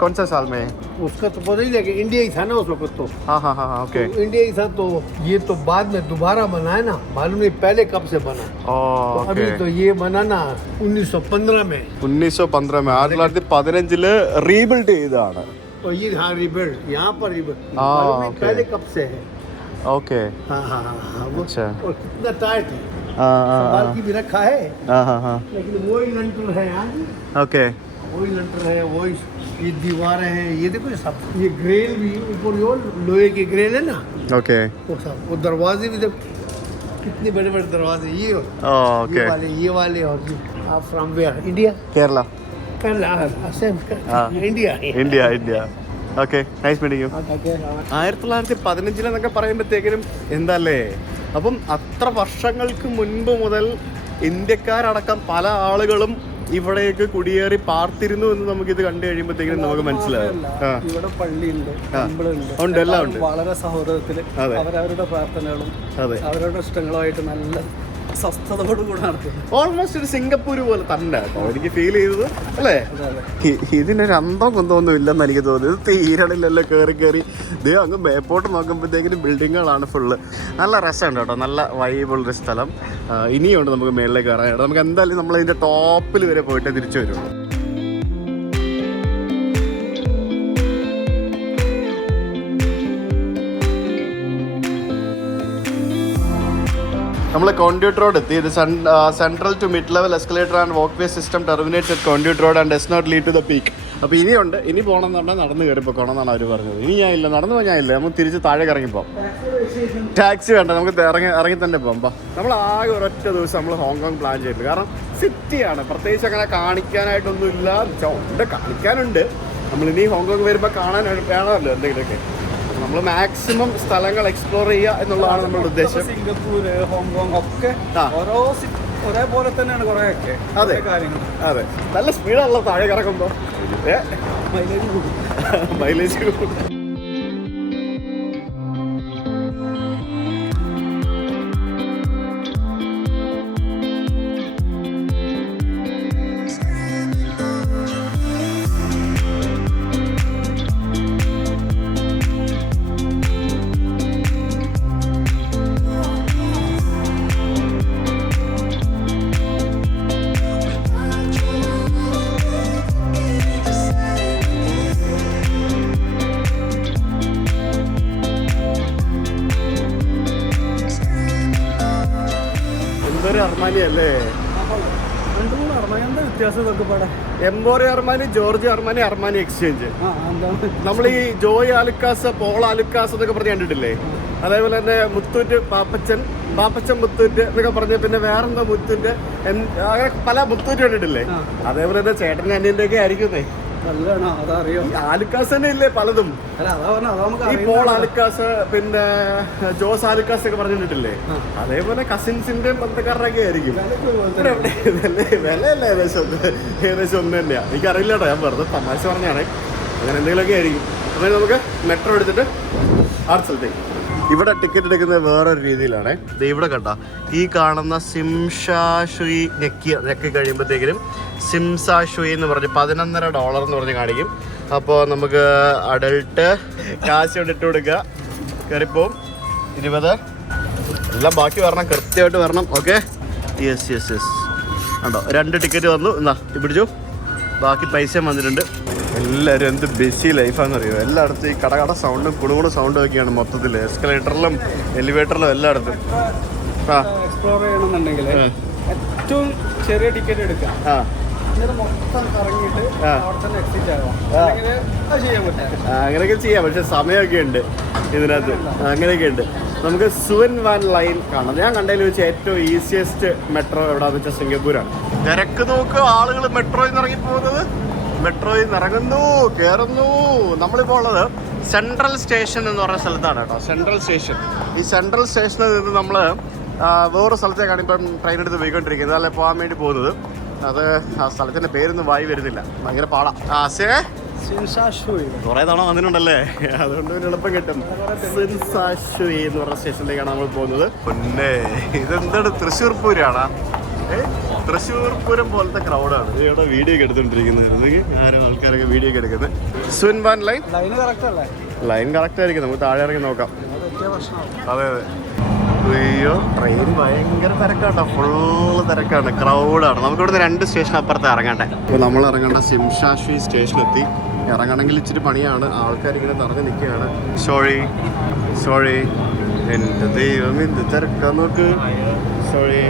कौन सा साल में? उसका तो पता ही लगे. इंडिया ही था ना उस वक्त तो. हाँ. ओके. तो इंडिया ही था, तो ये तो बाद में दोबारा बना है ना, मालूम नहीं पहले कब से बना. तो अभी तो ये बना ना 1915 में. 1915 में 1915 റീബിൽഡ് ചെയ്തതാണ്. तो ये हाँ रिबिल्ड, यहाँ पर रिबिल्ड. मालूम नहीं पहले कब से है. ओके. हाँ. अच्छा. और कितना टाइट है. संभाल की भी रखा है. हाँ. लेकिन वही लंटर है यहाँ. ओके. वही लंटर है, वही ये दीवारें हैं. ये देखो सब, ये ग्रिल भी ऊपर, ये लोहे की ग्रिल है ना. ओके. वो सब, वो दरवाजे भी देखो कितने बड़े बड़े दरवाजे. ये ओके. ये वाले और ये. आप from where? India? Kerala. India. Okay, nice meeting you. 1915 എന്നൊക്കെ പറയുമ്പോഴത്തേക്കിനും എന്തല്ലേ, അപ്പം അത്ര വർഷങ്ങൾക്ക് മുൻപ് മുതൽ ഇന്ത്യക്കാരടക്കം പല ആളുകളും ഇവിടേക്ക് കുടിയേറി പാർത്തിരുന്നു എന്ന് നമുക്കിത് കണ്ടു കഴിയുമ്പോഴത്തേക്കും നമുക്ക് മനസ്സിലാവും. ഇവിടെ പള്ളിയുണ്ട്, ഉണ്ട്, എല്ലാം ഉണ്ട്. വളരെ സഹോദരത്തില് അവരവരുടെ പ്രാർത്ഥനകളും അവരുടെ ഇഷ്ടങ്ങളുമായിട്ട് നല്ല സ്വസ്ഥതയോടുകൂടെ നടത്തുന്നത്. ഓൾമോസ്റ്റ് ഒരു സിംഗപ്പൂർ പോലെ തന്നെ കേട്ടോ എനിക്ക് ഫീൽ ചെയ്തത് അല്ലേ. ഇതിനൊരു അന്തം കൊന്തമൊന്നും ഇല്ലെന്ന് എനിക്ക് തോന്നുന്നു. ഇത് തീരണില്ലല്ലോ കയറി ഇത് അങ്ങ് മേപ്പോട്ട് നോക്കുമ്പോഴത്തേക്കിനും ബിൽഡിങ്ങുകളാണ് ഫുള്ള്. നല്ല രസമുണ്ട് കേട്ടോ, നല്ല വൈബുള്ളൊരു സ്ഥലം. ഇനിയുണ്ട് നമുക്ക് മേളിലേക്ക് കയറാനായിട്ട്. നമുക്ക് എന്തായാലും നമ്മളതിൻ്റെ ടോപ്പിൽ വരെ പോയിട്ട് തിരിച്ചു വരുള്ളൂ. നമ്മൾ കോൺഡ്യൂട്ട് റോഡ് എത്തി. ഇത് central to mid level escalator and walkway system terminates at Conduit Road and does not lead to the peak. അപ്പോൾ ഇനിയുണ്ട്, ഇനി പോകണമെന്നുണ്ടെങ്കിൽ നടന്ന് കയറിപ്പോക്കണം എന്നാണ് അവർ പറഞ്ഞത്. ഇനി ഞാനില്ല, നടന്നു പോയി ഞാനില്ല, നമുക്ക് തിരിച്ച് താഴെ ഇറങ്ങിപ്പോം. ടാക്സി വേണ്ട, നമുക്ക് ഇറങ്ങി തന്നെ പോകാം. നമ്മൾ ആകെ ഒരൊറ്റ ദിവസം നമ്മൾ ഹോങ്കോങ് പ്ലാൻ ചെയ്തിട്ടുണ്ട്. കാരണം സിറ്റിയാണ്, പ്രത്യേകിച്ച് അങ്ങനെ കാണിക്കാനായിട്ടൊന്നും ഇല്ല. ഉണ്ട്, കാണിക്കാനുണ്ട്. നമ്മളിനി ഹോങ്കോങ് വരുമ്പോൾ കാണാൻ വേണമല്ലോ എന്തെങ്കിലുമൊക്കെ. നമ്മൾ മാക്സിമം സ്ഥലങ്ങൾ എക്സ്പ്ലോർ ചെയ്യുക എന്നുള്ളതാണ് നമ്മുടെ ഉദ്ദേശം. സിംഗപ്പൂര്, ഹോങ്കോങ് ഒക്കെ ഒരേപോലെ തന്നെയാണ് കുറേയൊക്കെ. അതെ കാര്യങ്ങൾ. അതെ, നല്ല സ്പീഡാണല്ലോ താഴെ കിടക്കുമ്പോൾ. മൈലേജ് അർമാനി അല്ലേ? Emporio Armani, George Armani, Armani exchange. നമ്മൾ ഈ ജോയ് ആലുക്കാസ്, പോൾ ആലുക്കാസ് എന്നൊക്കെ പറഞ്ഞ് കണ്ടിട്ടില്ലേ? അതേപോലെ തന്നെ മുത്തൂറ്റ് പാപ്പച്ചൻ മുത്തൂറ്റ് എന്നൊക്കെ പറഞ്ഞ്, പിന്നെ വേറെന്താ മുത്തൂറ്റ്, അങ്ങനെ പല മുത്തൂറ്റ് കണ്ടിട്ടില്ലേ? അതേപോലെ തന്നെ ചേട്ടൻ്റെ അന്യൻ്റെ ഒക്കെ ആയിരിക്കുന്നേ. ആലുക്കാസ് തന്നെ ഇല്ലേ പലതും. ഈ പോൾ ആലുക്കാസ്, പിന്നെ ജോസ് ആലുക്കാസ് ഒക്കെ പറഞ്ഞിട്ടില്ലേ? അതേപോലെ കസിൻസിന്റെ ബന്ധക്കാരുടെ ഒക്കെ ആയിരിക്കും. വിലയല്ല ഏകദേശം ഒന്ന് തന്നെയാ. എനിക്കറിയില്ല കേട്ടോ, ഞാൻ വെറുതെ തമാശ പറഞ്ഞാണ്. അങ്ങനെ എന്തെങ്കിലുമൊക്കെ ആയിരിക്കും. അപ്പോൾ നമുക്ക് മെട്രോ എടുത്തിട്ട് അടുത്ത സ്ഥലത്തേക്ക്. ഇവിടെ ടിക്കറ്റ് എടുക്കുന്നത് വേറൊരു രീതിയിലാണ്. ഇവിടെ കണ്ട ഈ കാണുന്ന സിംഷാഷുയി ഞെക്കി കഴിയുമ്പോഴത്തേക്കിനും സിംസാഷുയി എന്ന് പറഞ്ഞ് $11.5 എന്ന് പറഞ്ഞ് കാണിക്കും. അപ്പോൾ നമുക്ക് അഡൾട്ട് കാശ് കൊണ്ട് ഇട്ട് കൊടുക്കുക, കയറിപ്പോവും. 20 എല്ലാം ബാക്കി വരണം, കൃത്യമായിട്ട് വരണം. ഓക്കെ, യെസ് കണ്ടോ 2 ടിക്കറ്റ് വന്നു. എന്നാ പിടിച്ചു, ബാക്കി പൈസ വന്നിട്ടുണ്ട്. എല്ലാവരും എന്ത് ബിസി ലൈഫാണെന്നറിയോ. എല്ലായിടത്തും ഈ കടകട സൗണ്ടും കുണുകുണ സൗണ്ടും ഒക്കെയാണ് മൊത്തത്തിൽ, എസ്കലേറ്ററിലും എലിവേറ്ററിലും എല്ലായിടത്തും. എക്സ്പ്ലോർ ചെയ്യണമെന്നുണ്ടെങ്കിൽ ഏറ്റവും ചെറിയ ടിക്കറ്റ് എടുക്കാം, മൊത്തം കറങ്ങിയിട്ട് അവിടെ തന്നെ എക്സിറ്റ് ആകാം. അങ്ങനെയൊക്കെ ചെയ്യാം, പക്ഷെ സമയമൊക്കെ ഉണ്ട് ഇതിനകത്ത്. അങ്ങനെയൊക്കെ ഉണ്ട്. നമുക്ക് സുവൻ വാൻ ലൈൻ കാണാം. ഞാൻ കണ്ടതിൽ വെച്ച് ഏറ്റവും ഈസിയസ്റ്റ് മെട്രോ എവിടെയാണെന്ന് വെച്ചാൽ സിംഗപ്പൂരാണ്. തിരക്ക് നോക്കുക, ആളുകൾ മെട്രോയിൽ നിന്ന് ഇറങ്ങി പോകുന്നത്, മെട്രോയിൽ നിന്ന് ഇറങ്ങുന്നു, കയറുന്നു. നമ്മളിപ്പോൾ ഉള്ളത് സെൻട്രൽ സ്റ്റേഷൻ എന്ന് പറയുന്ന സ്ഥലത്താണ് കേട്ടോ. Central station. ഈ സെൻട്രൽ സ്റ്റേഷനിൽ നിന്ന് നമ്മൾ വേറെ സ്ഥലത്തേക്കാണ് ഇപ്പം ട്രെയിൻ എടുത്ത് പോയിക്കൊണ്ടിരിക്കുന്നത്, അല്ലെ പോകാൻ വേണ്ടി പോകുന്നത്. അത് ആ സ്ഥലത്തിൻ്റെ പേരൊന്നും വായി വരുന്നില്ല, ഭയങ്കര പാടാ. കുറേ തവണ വന്നിട്ടുണ്ടല്ലേ, അതുകൊണ്ട് ഒരു എളുപ്പം കിട്ടും. സിൻസാഷുയി എന്ന് പറഞ്ഞ സ്റ്റേഷനിലേക്കാണ് നമ്മൾ പോകുന്നത്. പിന്നെ ഇതെന്താണ്, തൃശ്ശൂർ പൂരാണ്. തൃശ്ശൂർ പൂരം പോലത്തെ ക്രൗഡാണ് ഇവിടെ വീഡിയോ ഒക്കെ എടുത്തോണ്ടിരിക്കുന്നത്. ആരും ആൾക്കാരൊക്കെ വീഡിയോ ഒക്കെ എടുക്കുന്നത്. Suven van line line correct ആയിരിക്കും. നമുക്ക് താഴെ ഇറങ്ങി നോക്കാം. അതെ. അയ്യോ, ട്രെയിൻ ഭയങ്കര തിരക്കാട്ടോ, ഫുള്ള് തിരക്കാണ്, ക്രൗഡാണ്. നമുക്കിവിടുന്ന് 2 സ്റ്റേഷൻ അപ്പുറത്ത് ഇറങ്ങട്ടെ. ഇപ്പോൾ നമ്മൾ ഇറങ്ങേണ്ട സിംഷാഷി സ്റ്റേഷനെത്തി. ഇറങ്ങണമെങ്കിൽ ഇച്ചിരി പണിയാണ്, ആൾക്കാരിങ്ങനെ നിറഞ്ഞ് നിൽക്കുകയാണ്. സോറി എൻ്റെ ദൈവം, എന്ത് തിരക്കാ നോക്ക്. സോറി.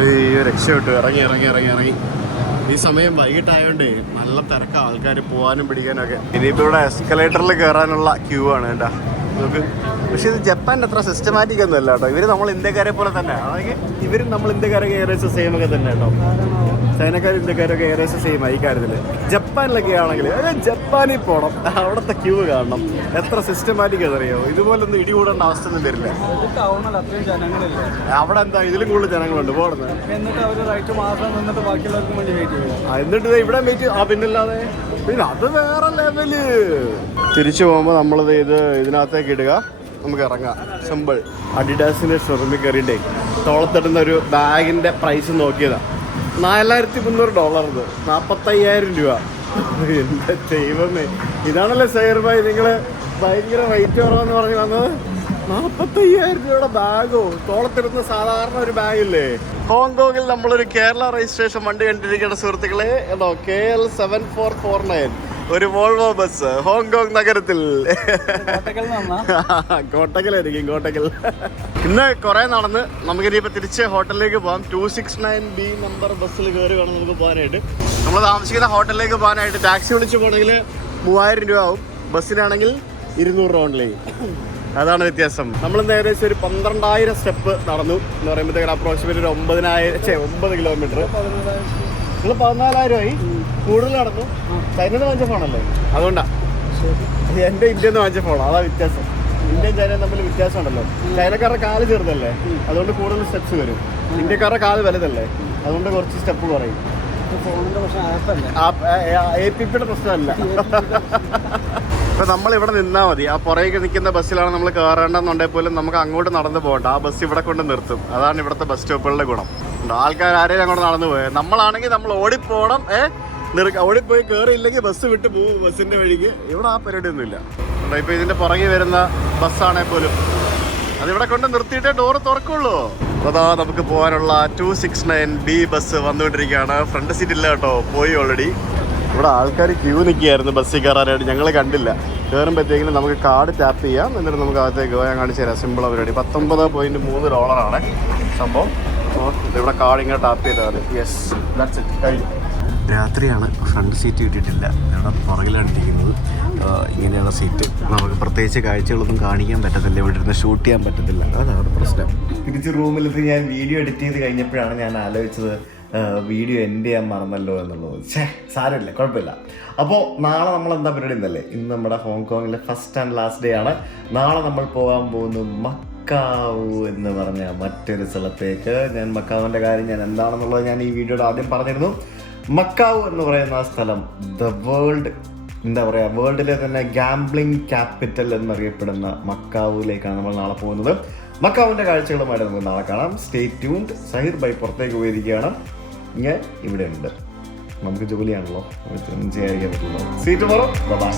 അയ്യോ, രക്ഷപ്പെട്ടു. ഇറങ്ങി. ഈ സമയം വൈകിട്ടായതുകൊണ്ടേ നല്ല തിരക്കാണ്, ആൾക്കാർ പോകാനും പിടിക്കാനൊക്കെ. ഇനിയിപ്പോൾ ഇവിടെ എസ്കലേറ്ററിൽ കയറാനുള്ള ക്യൂ ആണ് കേട്ടോ നമുക്ക്. പക്ഷെ ഇത് ജപ്പാൻ്റെ അത്ര സിസ്റ്റമാറ്റിക് ഒന്നും അല്ല കേട്ടോ. ഇവർ നമ്മൾ ഇന്ത്യക്കാരെ പോലെ തന്നെ, അതായത് ഇവരും നമ്മൾ ഇന്ത്യക്കാരൊക്കെ ഏകദേശം സെയിം ഒക്കെ തന്നെ കേട്ടോ. ചൈനക്കാർ ഇന്ത്യക്കാരൊക്കെ ഏകദേശം സെയിം ഈ കാര്യത്തിൽ. ജപ്പാനിലൊക്കെ ആണെങ്കിൽ ജപ്പാനിൽ പോകണം, അവിടുത്തെ ക്യൂ കാണണം. എത്ര സിസ്റ്റമാറ്റിക് അതറിയോ. ഇതുപോലൊന്നും ഇടികൂടേണ്ട അവസ്ഥ ഒന്നും വരില്ല. അവിടെ എന്താ ഇതിലും കൂടുതൽ ജനങ്ങളുണ്ട് പോകുന്നത്. എന്നിട്ട് ഇവിടെ വെയിറ്റ് പിന്നല്ലാതെ പിന്നെ അത് വേറെ ലെവല്. തിരിച്ചു പോകുമ്പോൾ നമ്മളിത് ഇതിനകത്തേക്ക് ഇടുക, നമുക്ക് ഇറങ്ങാം. സിമ്പിൾ. അഡിഡാസിൻ്റെ ഷോറൂമിൽ കയറിയിട്ടേ തോളത്തിടുന്ന ഒരു ബാഗിൻ്റെ പ്രൈസ് നോക്കിയതാണ്. $4,300, ഇത് 45,000 രൂപ. എൻ്റെ ദൈവമേ, ഇതാണല്ലേ സൈർ ഭായ് നിങ്ങൾ ഭയങ്കര റേറ്റ് കുറവെന്ന് പറഞ്ഞ് വന്നത്. 45,000 രൂപയുടെ ബാഗോ, തോളത്തിടുന്ന സാധാരണ ഒരു ബാഗില്ലേ. ഹോങ്കോങ്ങിൽ നമ്മളൊരു കേരള രജിസ്ട്രേഷൻ വണ്ടി കണ്ടിരിക്കേണ്ട സുഹൃത്തുക്കളെ. KL 7449 ഒരു വോൾവോ ബസ് ഹോങ്കോങ് നഗരത്തിൽ. കോട്ടക്കലായിരിക്കും, കോട്ടക്കൽ. ഇന്ന് കുറെ നടന്ന് നമുക്കിനിയിപ്പോൾ തിരിച്ച് ഹോട്ടലിലേക്ക് പോകാം. 269B നമ്പർ ബസ്സിൽ കയറി വേണം നമുക്ക് പോകാനായിട്ട്. നമ്മൾ താമസിക്കുന്ന ഹോട്ടലിലേക്ക് പോകാനായിട്ട് ടാക്സി വിളിച്ച് പോകണമെങ്കിൽ 3000 രൂപ ആവും, ബസ്സിനാണെങ്കിൽ 200 രൂപ ഓൺലി. അതാണ് വ്യത്യാസം. നമ്മളിന്ന് ഏകദേശം ഒരു 12,000 സ്റ്റെപ്പ് നടന്നു എന്ന് പറയുമ്പോഴത്തേക്കും അപ്രോക്സിമേറ്റ് ഒരു 9 കിലോമീറ്റർ. നിങ്ങൾ 14,000 ആയി, കൂടുതൽ നടന്നു. ചൈനയിൽ വാങ്ങിച്ച ഫോണല്ലേ, അതുകൊണ്ടാണ്. എൻ്റെ ഇന്ത്യയിൽ നിന്ന് വാങ്ങിച്ച ഫോണാണ്, അതാ വ്യത്യാസം. ഇന്ത്യയും ചൈനയും തമ്മിൽ വ്യത്യാസം ഉണ്ടല്ലോ. ചൈനക്കാരുടെ കാല് ചെറുതല്ലേ, അതുകൊണ്ട് കൂടുതൽ സ്റ്റെപ്സ് വരും. ഇന്ത്യക്കാരുടെ കാല് വലുതല്ലേ, അതുകൊണ്ട് കുറച്ച് സ്റ്റെപ്പ് കുറയും. APPയുടെ പ്രശ്നമല്ല. ഇപ്പം നമ്മളിവിടെ നിന്നാൽ മതി. ആ പുറകെ നിൽക്കുന്ന ബസ്സിലാണ് നമ്മൾ കയറേണ്ടതെന്നുണ്ടെങ്കിൽ പോലും നമുക്ക് അങ്ങോട്ട് നടന്നു പോകണ്ട. ആ ബസ് ഇവിടെ കൊണ്ട് നിർത്തും. അതാണ് ഇവിടുത്തെ ബസ് സ്റ്റോപ്പുകളുടെ ഗുണം. ആൾക്കാർ ആരെയും അങ്ങോട്ട് നടന്നു പോയത്. നമ്മളാണെങ്കിൽ നമ്മൾ ഓടിപ്പോകണം. ഓടിപ്പോയി കയറിയില്ലെങ്കിൽ ബസ് വിട്ട് പോകും ബസ്സിൻ്റെ വഴിക്ക്. ഇവിടെ ആ പരിപാടിയൊന്നുമില്ല. ഇപ്പോൾ ഇതിൻ്റെ പുറകെ വരുന്ന ബസ്സാണെങ്കിൽ പോലും അതിവിടെ കൊണ്ട് നിർത്തിയിട്ടേ ഡോറ് തുറക്കുള്ളൂ. അതാ നമുക്ക് പോകാനുള്ള 269B ബസ് വന്നുകൊണ്ടിരിക്കുകയാണ്. ഫ്രണ്ട് സീറ്റ് ഇല്ല കേട്ടോ, പോയി ഓൾറെഡി. ഇവിടെ ആൾക്കാർ ക്യൂ നിൽക്കുകയായിരുന്നു ബസ്സിൽ കയറാനായിട്ട്. ഞങ്ങൾ കണ്ടില്ല. കയറുമ്പോഴത്തേക്കിനും നമുക്ക് കാർഡ് ടാപ്പ് ചെയ്യാം, എന്നിട്ട് നമുക്ക് അകത്തേക്ക് പോയാൽ കാണിച്ചു തരാം. സിമ്പിൾ പരിപാടി. $19.3 സംഭവം. അപ്പോൾ ഇവിടെ കാർഡ് ഇങ്ങനെ ടാപ്പ് ചെയ്താൽ മതി. യെസ്, ദാറ്റ്സ് ഇറ്റ്, കഴിഞ്ഞു. രാത്രിയാണ്, ഫ്രണ്ട് സീറ്റ് കിട്ടിയിട്ടില്ല. ഇവിടെ പുറകിലാണ് ഇരിക്കുന്നത്. ഇങ്ങനെയുള്ള സീറ്റ്. നമുക്ക് പ്രത്യേകിച്ച് കാഴ്ചകളൊന്നും കാണിക്കാൻ പറ്റത്തില്ല, ഇവിടെ ഇരുന്ന് ഷൂട്ട് ചെയ്യാൻ പറ്റത്തില്ല. അതാണ് പ്രശ്നം. തിരിച്ച് റൂമിലെത്തി ഞാൻ വീഡിയോ എഡിറ്റ് ചെയ്ത് കഴിഞ്ഞപ്പോഴാണ് ഞാൻ ആലോചിച്ചത് വീഡിയോ എൻഡ് ചെയ്യാൻ മറന്നല്ലോ എന്നുള്ളത്. സാരമില്ല, കുഴപ്പമില്ല. അപ്പോൾ നാളെ നമ്മൾ എന്താ പരിപാടി എന്നല്ലേ, ഇന്ന് നമ്മുടെ ഹോങ്കോങ്ങിലെ ഫസ്റ്റ് ആൻഡ് ലാസ്റ്റ് ഡേ ആണ്. നാളെ നമ്മൾ പോകാൻ പോകുന്നു മക്കാവു എന്ന് പറഞ്ഞ മറ്റൊരു സ്ഥലത്തേക്ക്. ഞാൻ മക്കാവിൻ്റെ കാര്യം ഞാൻ എന്താണെന്നുള്ളത് ഞാൻ ഈ വീഡിയോയുടെ ആദ്യം പറഞ്ഞിരുന്നു. മക്കാവു എന്ന് പറയുന്ന ആ സ്ഥലം ദ വേൾഡ് എന്താ പറയുക, വേൾഡിലെ തന്നെ ഗാംബ്ലിംഗ് ക്യാപിറ്റൽ എന്നറിയപ്പെടുന്ന മക്കാവുവിലേക്കാണ് നമ്മൾ നാളെ പോകുന്നത്. മക്കാവിൻ്റെ കാഴ്ചകളുമായിട്ട് നമുക്ക് നാളെ കാണാം. Stay tuned. സഹീർ ബൈ പുറത്തേക്ക് പോയിരിക്കുകയാണ്, ഞാൻ ഇവിടെ ഉണ്ട്. നമുക്ക് ജോലിയാണല്ലോ, ഒന്നും ചെയ്യാതിരിക്കാൻ പറ്റുള്ളൂ. See tomorrow. ബൈ.